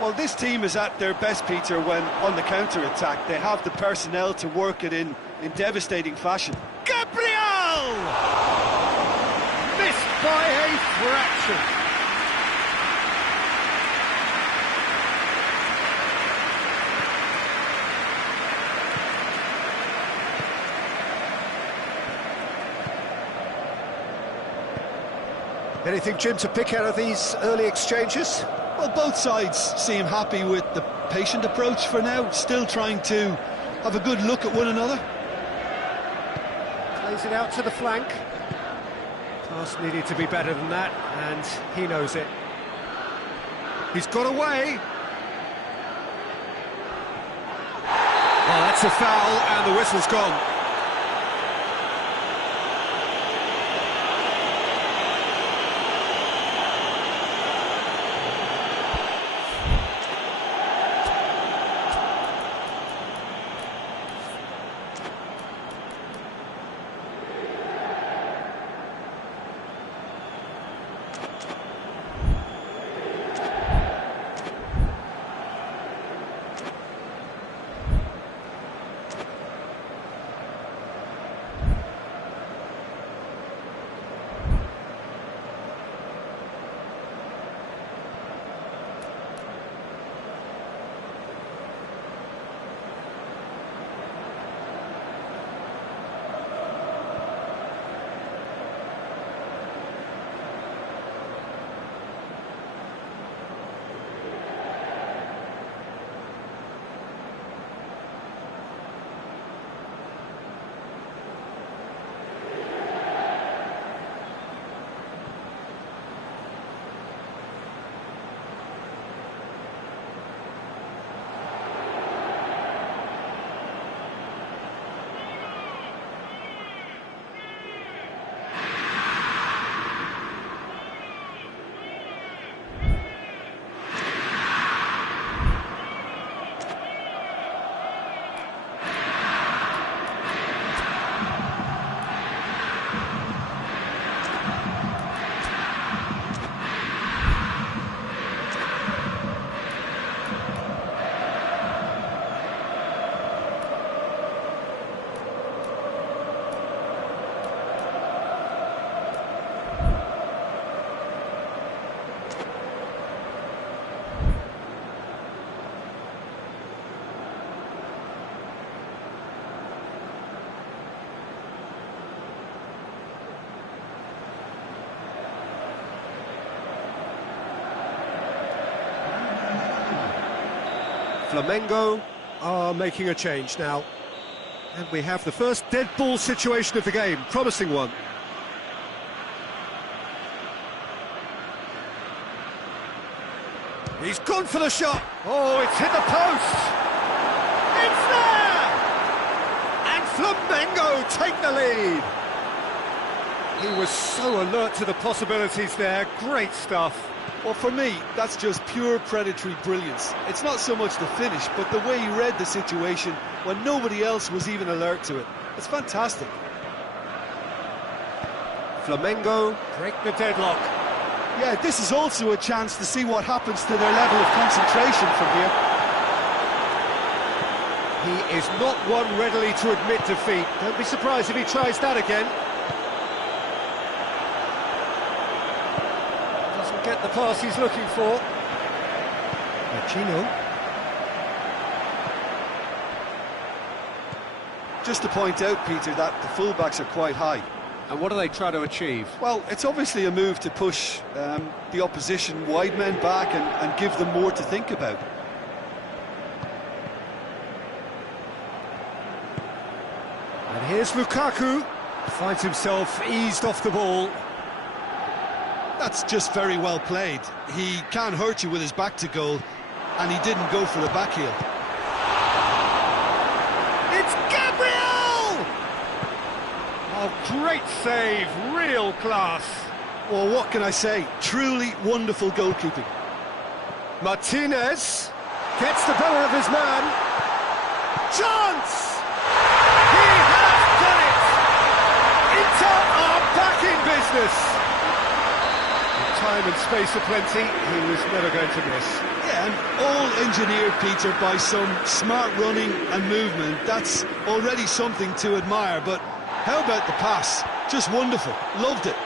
Well, this team is at their best, Peter, when on the counter-attack. They have the personnel to work it in devastating fashion. Gabriel! Missed by a fraction. Anything, Jim, to pick out of these early exchanges? Well, both sides seem happy with the patient approach for now, still trying to have a good look at one another. Plays it out to the flank. Pass needed to be better than that, and he knows it. He's got away. Well, that's a foul, and the whistle's gone. Flamengo are making a change now. And we have the first dead ball situation of the game, promising one. He's gone for the shot. Oh, it's hit the post. It's there! And Flamengo take the lead. He was so alert to the possibilities there. Great stuff. Well, for me, that's just pure predatory brilliance. It's not so much the finish, but the way he read the situation when nobody else was even alert to it. It's fantastic. Flamengo break the deadlock. Yeah, this is also a chance to see what happens to their level of concentration from here. He is not one readily to admit defeat. Don't be surprised if he tries that again. get the pass he's looking for. Chino. Just to point out, Peter, that the fullbacks are quite high. And what do they try to achieve? Well, it's obviously a move to push the opposition wide men back and give them more to think about. And here's Lukaku. Finds himself eased off the ball. That's just very well played. He can't hurt you with his back to goal, and he didn't go for the back heel. It's Gabriel! Oh, great save, real class. Well, what can I say? Truly wonderful goalkeeping. Martinez gets the better of his man. Chance! He has done it! Inter are back in business. With time and space aplenty, he was never going to miss. Yeah, and all engineered, Peter, by some smart running and movement. That's already something to admire, but how about the pass? Just wonderful. Loved it.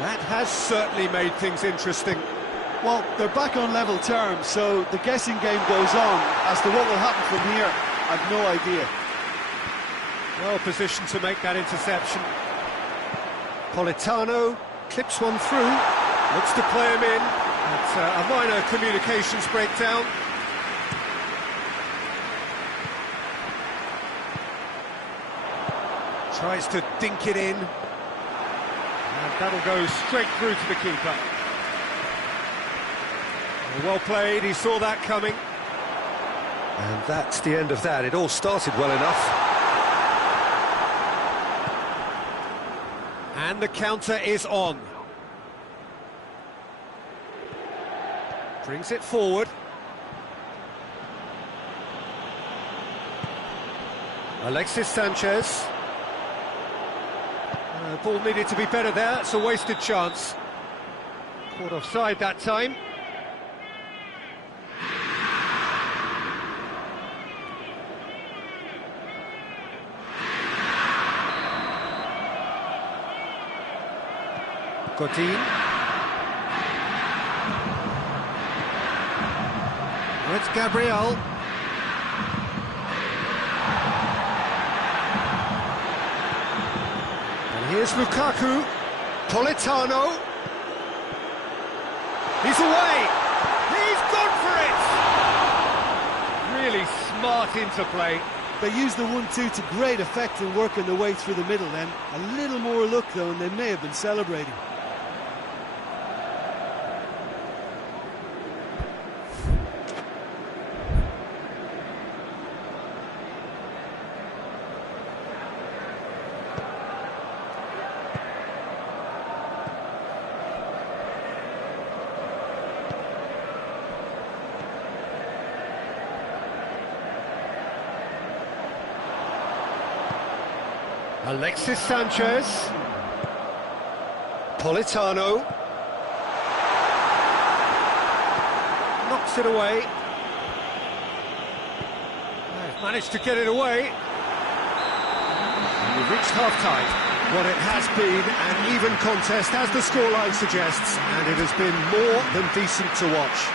That has certainly made things interesting. Well, they're back on level terms, so the guessing game goes on. As to what will happen from here, I've no idea. Well positioned to make that interception. Politano clips one through, looks to play him in. It's a minor communications breakdown. Tries to dink it in. And that'll go straight through to the keeper. Well played, he saw that coming. And that's the end of that. It all started well enough. And the counter is on. Brings it forward. Alexis Sanchez. Ball needed to be better there. It's a wasted chance. Caught offside that time. Godin. Oh, it's Gabriel. And here's Lukaku. Politano. He's away. He's gone for it. Really smart interplay. They used the 1-2 to great effect in working their way through the middle then. A little more luck though, and they may have been celebrating. Alexis Sanchez. Politano. Knocks it away. They've managed to get it away. And we've reached half-time. What it has been an even contest, as the scoreline suggests, and it has been more than decent to watch.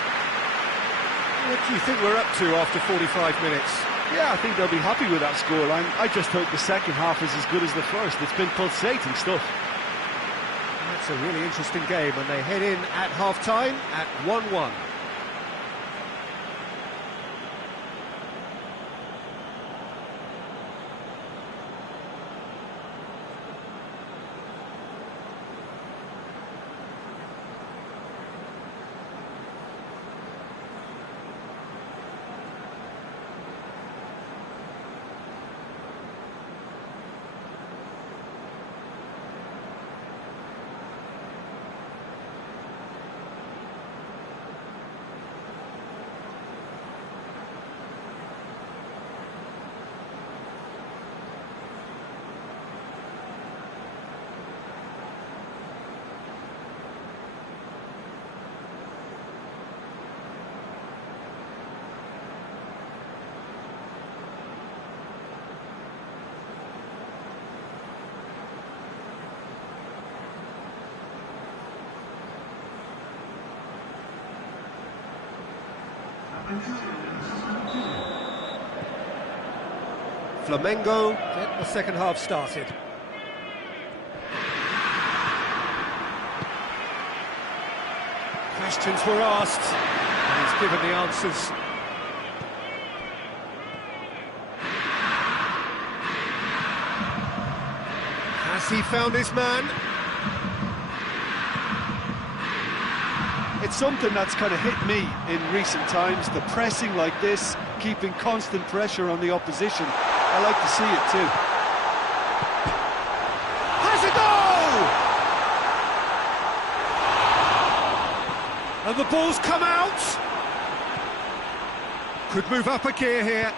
What do you think we're up to after 45 minutes? Yeah, I think they'll be happy with that scoreline. I just hope the second half is as good as the first. It's been pulsating stuff. That's a really interesting game, and they head in at half-time at 1-1. Flamengo get the second half started. Questions were asked, and he's given the answers. Has he found his man? It's something that's kind of hit me in recent times, the pressing like this, keeping constant pressure on the opposition. I like to see it too. Has a goal! And the ball's come out! Could move up a gear here.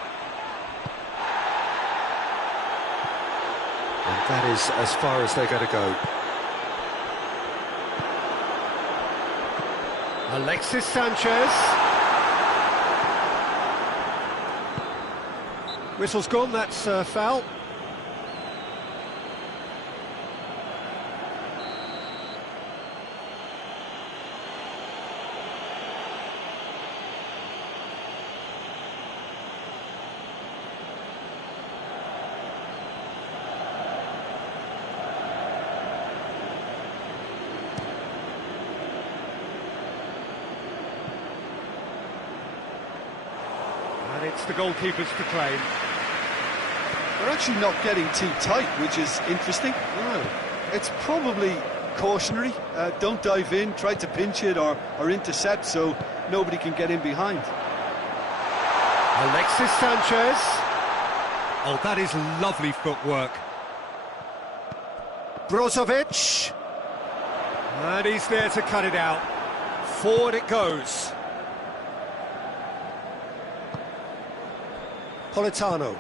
And that is as far as they're going to go. Alexis Sanchez. Whistle's gone, that's foul. And it's the goalkeepers to claim. They're actually not getting too tight, which is interesting. No. It's probably cautionary. Don't dive in, try to pinch it or intercept so nobody can get in behind. Alexis Sanchez. Oh, that is lovely footwork. Brozovic. And he's there to cut it out. Forward it goes. Politano.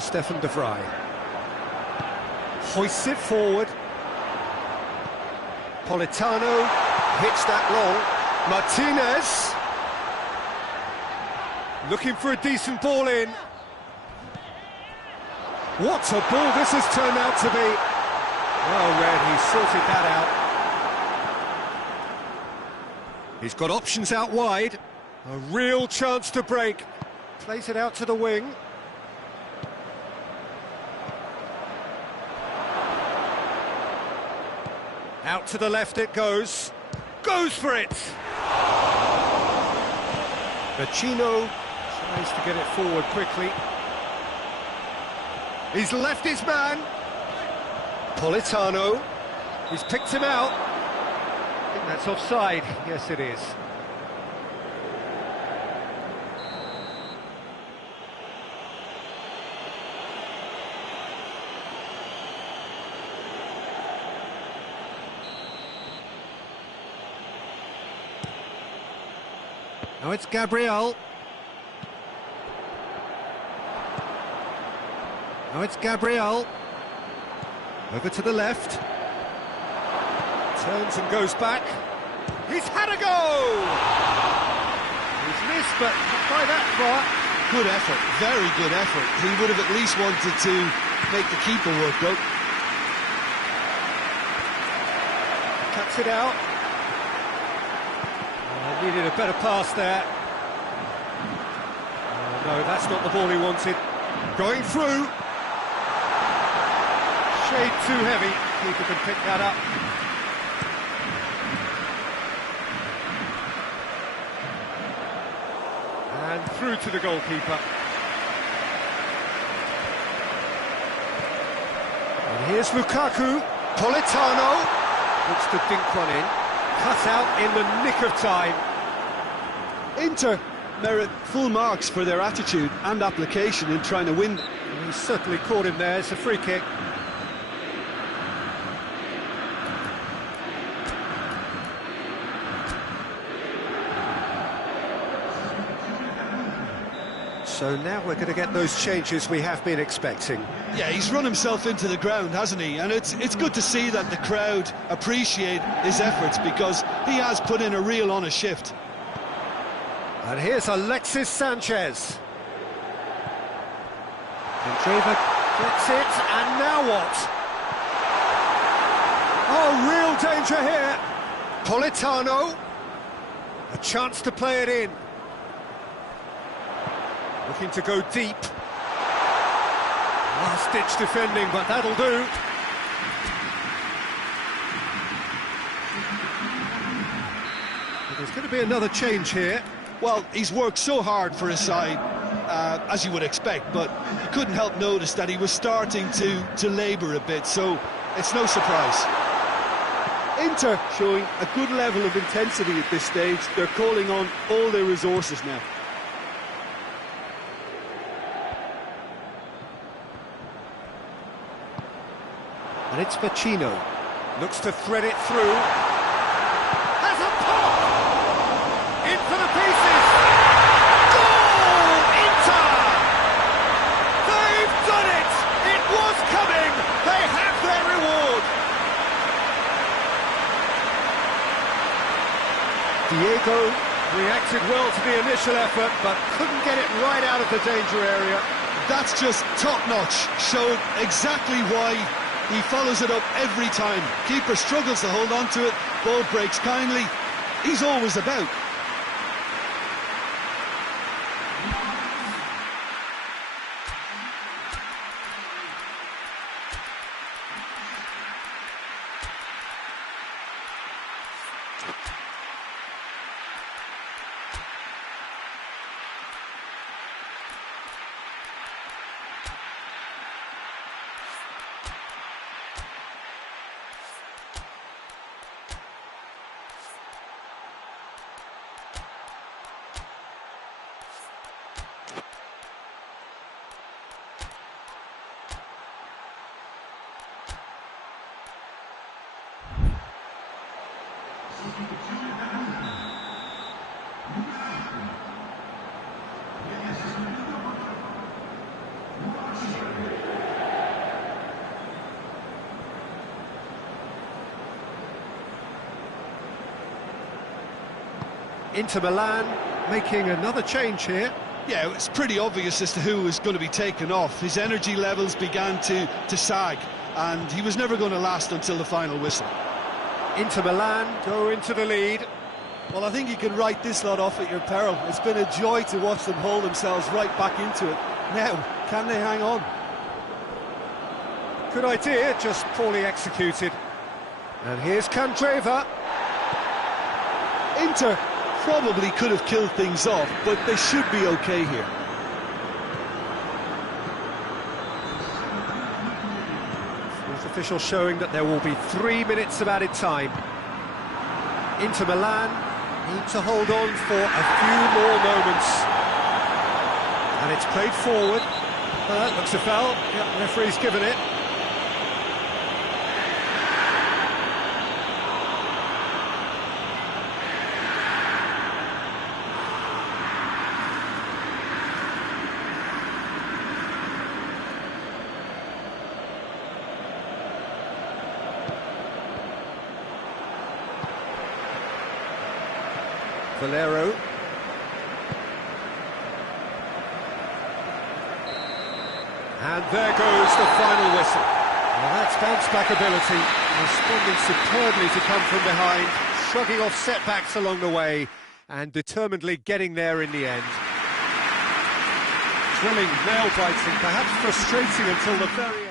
Stefan de Vrij. Hoists it forward. Politano hits that long. Martinez. Looking for a decent ball in. What a ball this has turned out to be. Well read, he sorted that out. He's got options out wide. A real chance to break. Plays it out to the wing. Out to the left it goes. Goes for it! Vecino tries to get it forward quickly. He's left his man. Politano. He's picked him out. I think that's offside. Yes, it is. Now it's Gabriel. Now it's Gabriel. Over to the left. Turns and goes back. He's had a go! He's missed, but not by that far. Good effort, very good effort. He would have at least wanted to make the keeper work, though. Cuts it out. Needed a better pass there. No, that's not the ball he wanted. Going through. Shade too heavy. Keeper can pick that up. And through to the goalkeeper. And here's Lukaku. Politano. Looks to dink one in. Cut out in the nick of time. Inter merit full marks for their attitude and application in trying to win. He certainly caught him there. It's a free kick. So now we're going to get those changes we have been expecting. Yeah, he's run himself into the ground, hasn't he? And it's good to see that the crowd appreciate his efforts because he has put in a real honest shift. And here's Alexis Sanchez. Kendreva gets it, and now what? Oh, real danger here. Politano. A chance to play it in. Looking to go deep. Last-ditch defending, but that'll do. There's going to be another change here. Well, he's worked so hard for his side, as you would expect, but you couldn't help notice that he was starting to labour a bit, so it's no surprise. Inter showing a good level of intensity at this stage. They're calling on all their resources now. And it's Vecino. Looks to thread it through. Has a pop! In for the pieces! Goal! Inter! They've done it! It was coming! They have their reward! Diego reacted well to the initial effort, but couldn't get it right out of the danger area. That's just top-notch. Showed exactly why he follows it up every time. Keeper struggles to hold on to it, ball breaks kindly. He's always about. Inter Milan making another change here. Yeah, it's pretty obvious as to who was going to be taken off. His energy levels began to sag, and he was never going to last until the final whistle. Inter Milan go into the lead. Well, I think you can write this lot off at your peril. It's been a joy to watch them hold themselves right back into it. Now, can they hang on? Good idea, just poorly executed. And here's Candreva. Inter probably could have killed things off, but they should be okay here. Fourth official showing that there will be 3 minutes of added time. Inter Milan need to hold on for a few more moments. And it's played forward. Looks a foul. Yeah, referee's given it. Valero. And there goes the final whistle. Well, that's bounce-back ability, responding superbly to come from behind, shrugging off setbacks along the way, and determinedly getting there in the end. Thrilling, nail-biting, perhaps frustrating until the very end.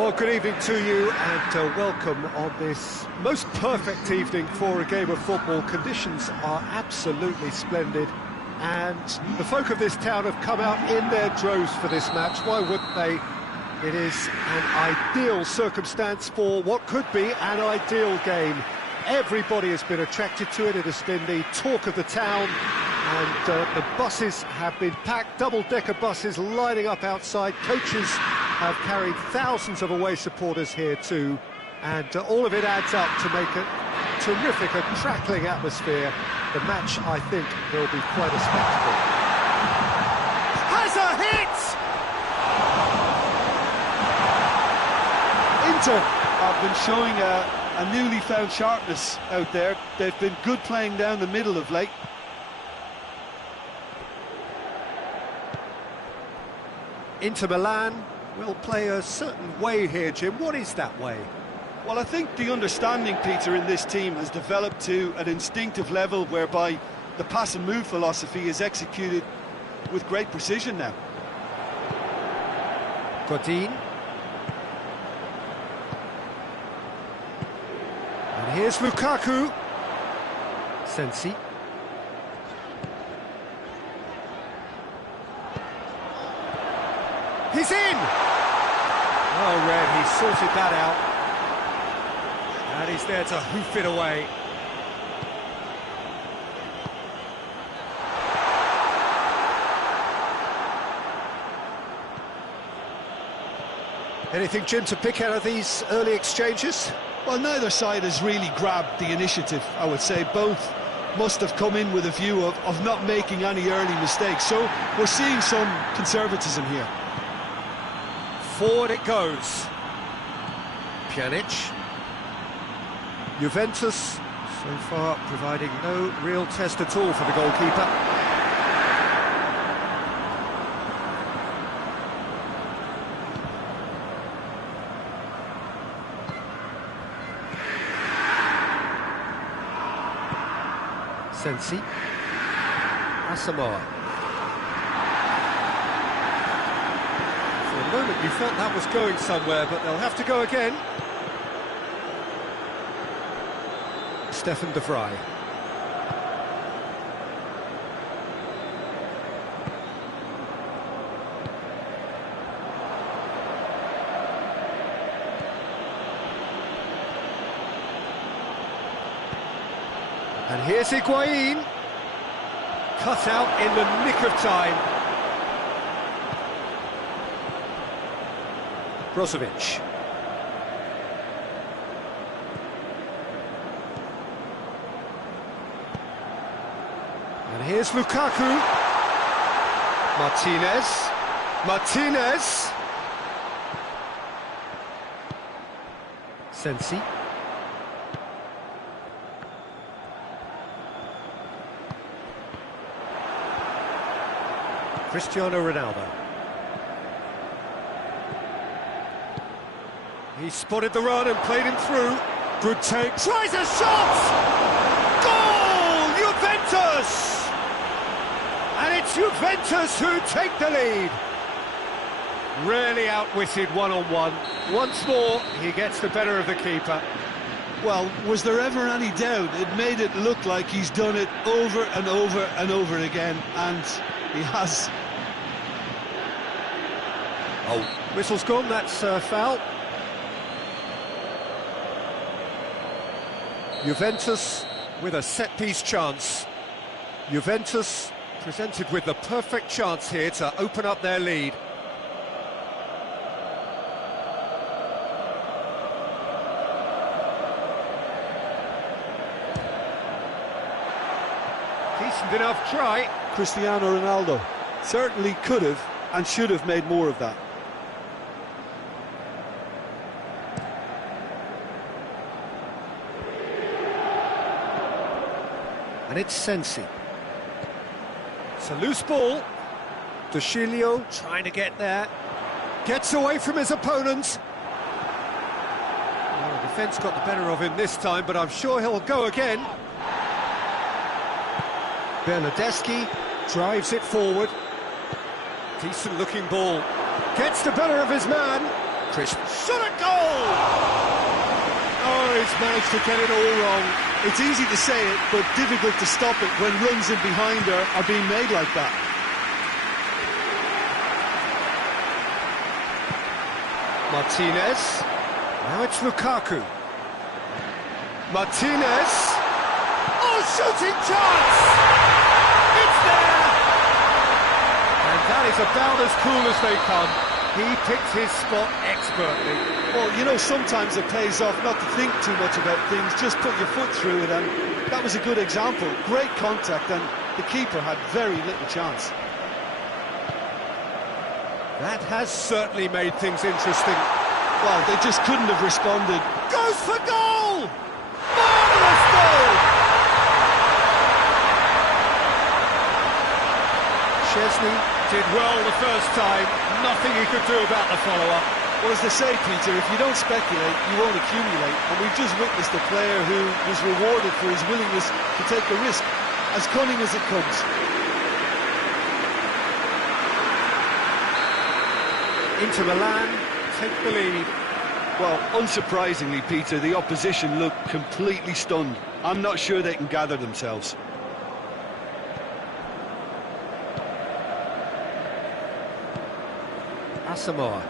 Well, good evening to you and welcome on this most perfect evening for a game of football. Conditions are absolutely splendid and the folk of this town have come out in their droves for this match. Why wouldn't they? It is an ideal circumstance for what could be an ideal game. Everybody has been attracted to it. It has been the talk of the town, and the buses have been packed, double-decker buses lining up outside. Coaches have carried thousands of away supporters here too, and all of it adds up to make a terrific, a crackling atmosphere. The match, I think, will be quite a spectacle. Has a hit! Inter have been showing a newly found sharpness out there. They've been good playing down the middle of late. Inter Milan will play a certain way here, Jim. What is that way? Well, I think the understanding, Peter, in this team has developed to an instinctive level whereby the pass and move philosophy is executed with great precision now. Godin. And here's Lukaku. Sensi. He's in! Oh, Red, he sorted that out. And he's there to hoof it away. Anything, Jim, to pick out of these early exchanges? Well, neither side has really grabbed the initiative, I would say. Both must have come in with a view of not making any early mistakes. So we're seeing some conservatism here. Forward it goes. Pjanic. Juventus, so far, providing no real test at all for the goalkeeper. Sensi. Asamoah. For a moment you felt that was going somewhere, but they'll have to go again. Stefan de Vrij. And here's Higuain. Cut out in the nick of time. Brozovic. And here's Lukaku. Martinez. Sensi. Cristiano Ronaldo. He spotted the run and played him through. Good take. Tries a shot! Goal! Juventus! And it's Juventus who take the lead. Really outwitted one-on-one. Once more, he gets the better of the keeper. Well, was there ever any doubt? It made it look like he's done it over and over and over again, and he has. Oh, whistle's gone, that's foul. Juventus with a set-piece chance. Juventus presented with the perfect chance here to open up their lead. Decent enough try. Cristiano Ronaldo certainly could have and should have made more of that. And it's Sensi. It's a loose ball. De Sciglio trying to get there. Gets away from his opponent. Well, the defence got the better of him this time, but I'm sure he'll go again. Bernardeschi drives it forward. Decent looking ball. Gets the better of his man. Chris shot at goal! Oh, he's managed to get it all wrong. It's easy to say it, but difficult to stop it when runs in behind are being made like that. Martinez. Now it's Lukaku. Martinez. Oh, shooting chance! It's there! And that is about as cool as they come. He picked his spot expertly. Well, you know, sometimes it pays off not to think too much about things, just put your foot through it, and that was a good example. Great contact, and the keeper had very little chance. That has certainly made things interesting. Well, they just couldn't have responded. Goes for goal! Marvellous goal! Chesney did well the first time. Nothing he could do about the follow-up. Well, as they say, Peter, if you don't speculate, you won't accumulate. And we've just witnessed a player who was rewarded for his willingness to take a risk, as cunning as it comes. Inter Milan take the lead. Well, unsurprisingly, Peter, the opposition look completely stunned. I'm not sure they can gather themselves. Asamoah.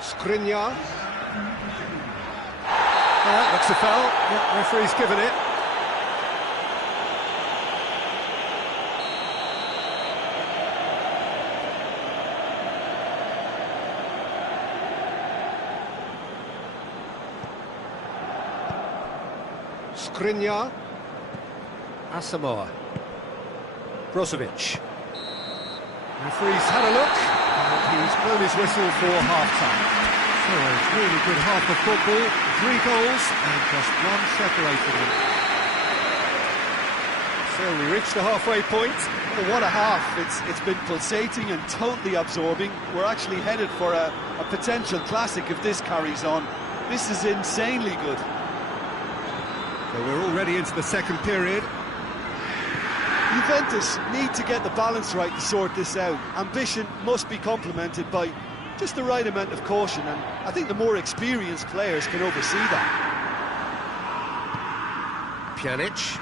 Skriniar. Looks a foul. Yeah, referee's given it. Skriniar. Asamoah. Brozovic. Referee's had a look, and he's blown his whistle for half-time. So a really good half of football, 3 goals, and just one separating them. So we reach the halfway point. Well, what a half. It's been pulsating and totally absorbing. We're actually headed for a potential classic if this carries on. This is insanely good. So we're already into the second period. Juventus need to get the balance right to sort this out. Ambition must be complemented by just the right amount of caution, and I think the more experienced players can oversee that. Pjanic.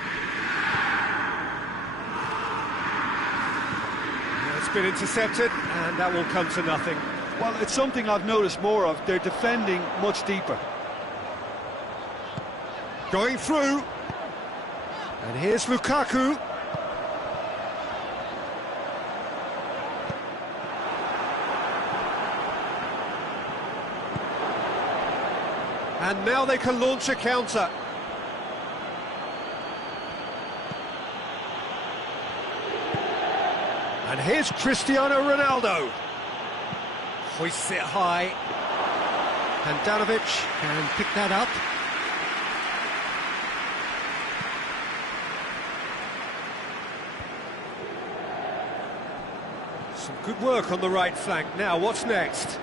It's been intercepted, and that will come to nothing. Well, it's something I've noticed more of. They're defending much deeper. Going through. And here's Lukaku. And now they can launch a counter. And here's Cristiano Ronaldo. Hoists it high. Handanovic can pick that up. Some good work on the right flank. Now, what's next?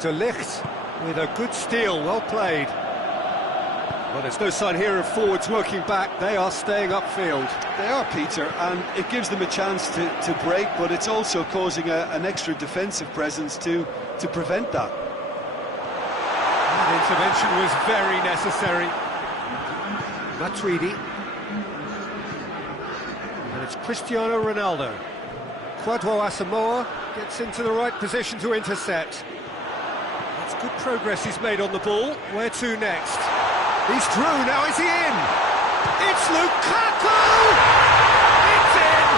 De Ligt with a good steal, well played. Well, there's no sign here of forwards working back. They are staying upfield. They are, Peter, and it gives them a chance to break, but it's also causing an extra defensive presence to prevent that. That intervention was very necessary. Matuidi. And it's Cristiano Ronaldo. Kwadwo Asamoah gets into the right position to intercept. That's good progress he's made on the ball. Where to next? He's through, now is he in? It's Lukaku! It's in!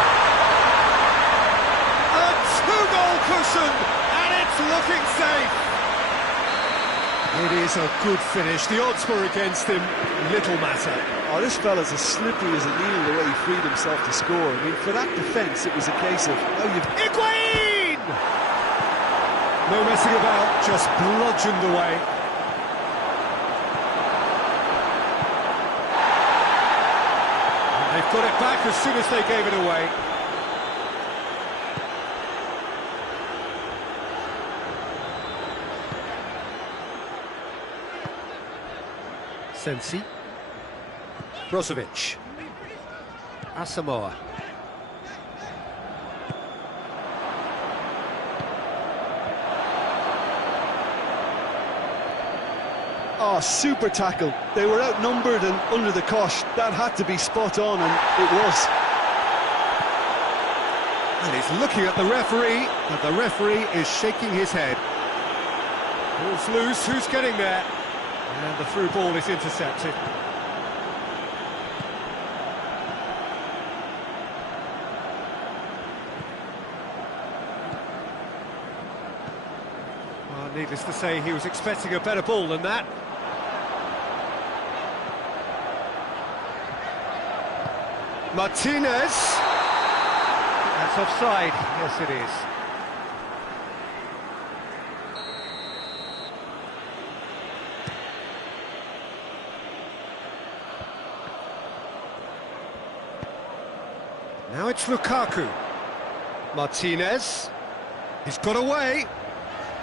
A 2-goal cushion, and it's looking safe. It is a good finish. The odds were against him. Little matter. Oh, this fella's as slippery as a needle the way he freed himself to score. I mean, for that defence, it was a case of... Higuain! No messing about, just bludgeoned away. And they've got it back as soon as they gave it away. Sensi. Brozovic. Asamoah. Oh, super tackle. They were outnumbered and under the cosh. That had to be spot on, and it was. And he's looking at the referee, and the referee is shaking his head. Ball's loose, who's getting there? And the through ball is intercepted. Well, needless to say, he was expecting a better ball than that. Martinez. That's offside. Yes, it is. Now it's Lukaku. Martinez. He's got away.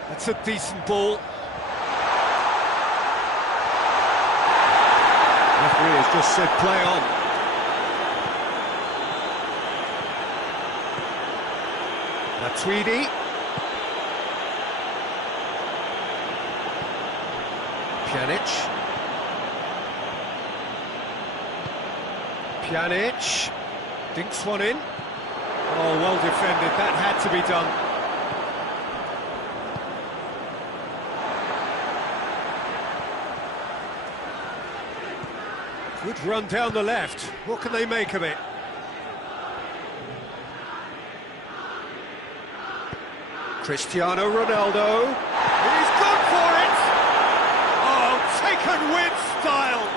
That's a decent ball. The referee has just said play on. Tweedy. Pjanic. Pjanic. Dinks one in. Oh, well defended. That had to be done. Good run down the left. What can they make of it? Cristiano Ronaldo, he's gone for it! Oh, taken with style!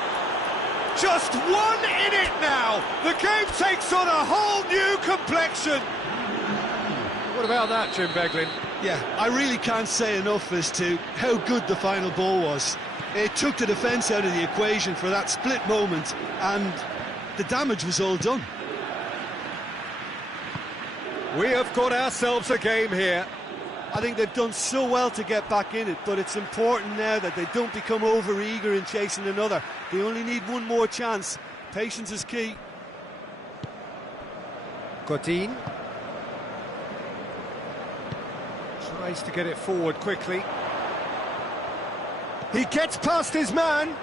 Just one in it now! The game takes on a whole new complexion! What about that, Jim Beglin? Yeah, I really can't say enough as to how good the final ball was. It took the defence out of the equation for that split moment, and the damage was all done. We have got ourselves a game here. I think they've done so well to get back in it, but it's important now that they don't become over-eager in chasing another. They only need one more chance. Patience is key. Godin tries to get it forward quickly. He gets past his man.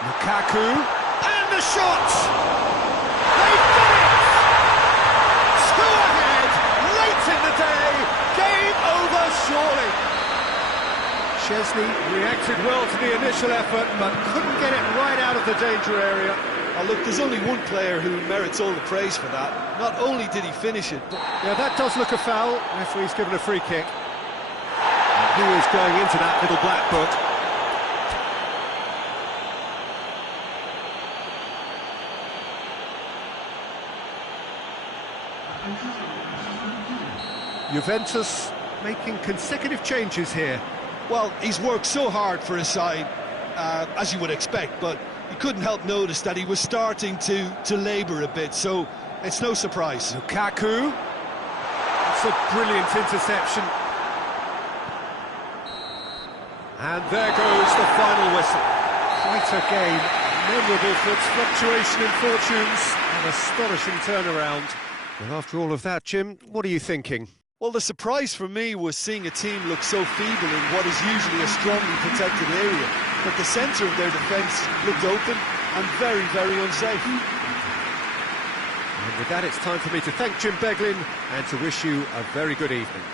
Lukaku, and the shot! They've done it! 2 ahead, late in the day, game over surely. Chesney reacted well to the initial effort, but couldn't get it right out of the danger area. Oh, look, there's only one player who merits all the praise for that. Not only did he finish it, but... Yeah, that does look a foul. Referee's given a free kick. And he is going into that little black book. Juventus making consecutive changes here. Well, he's worked so hard for his side, as you would expect, but you couldn't help notice that he was starting to labour a bit, so it's no surprise. Lukaku. It's a brilliant interception. And there goes the final whistle. Quite a game, memorable for its fluctuation in fortunes, an astonishing turnaround. Well, after all of that, Jim, what are you thinking? Well, the surprise for me was seeing a team look so feeble in what is usually a strongly protected area. But the centre of their defence looked open and very, very unsafe. And with that, it's time for me to thank Jim Beglin and to wish you a very good evening.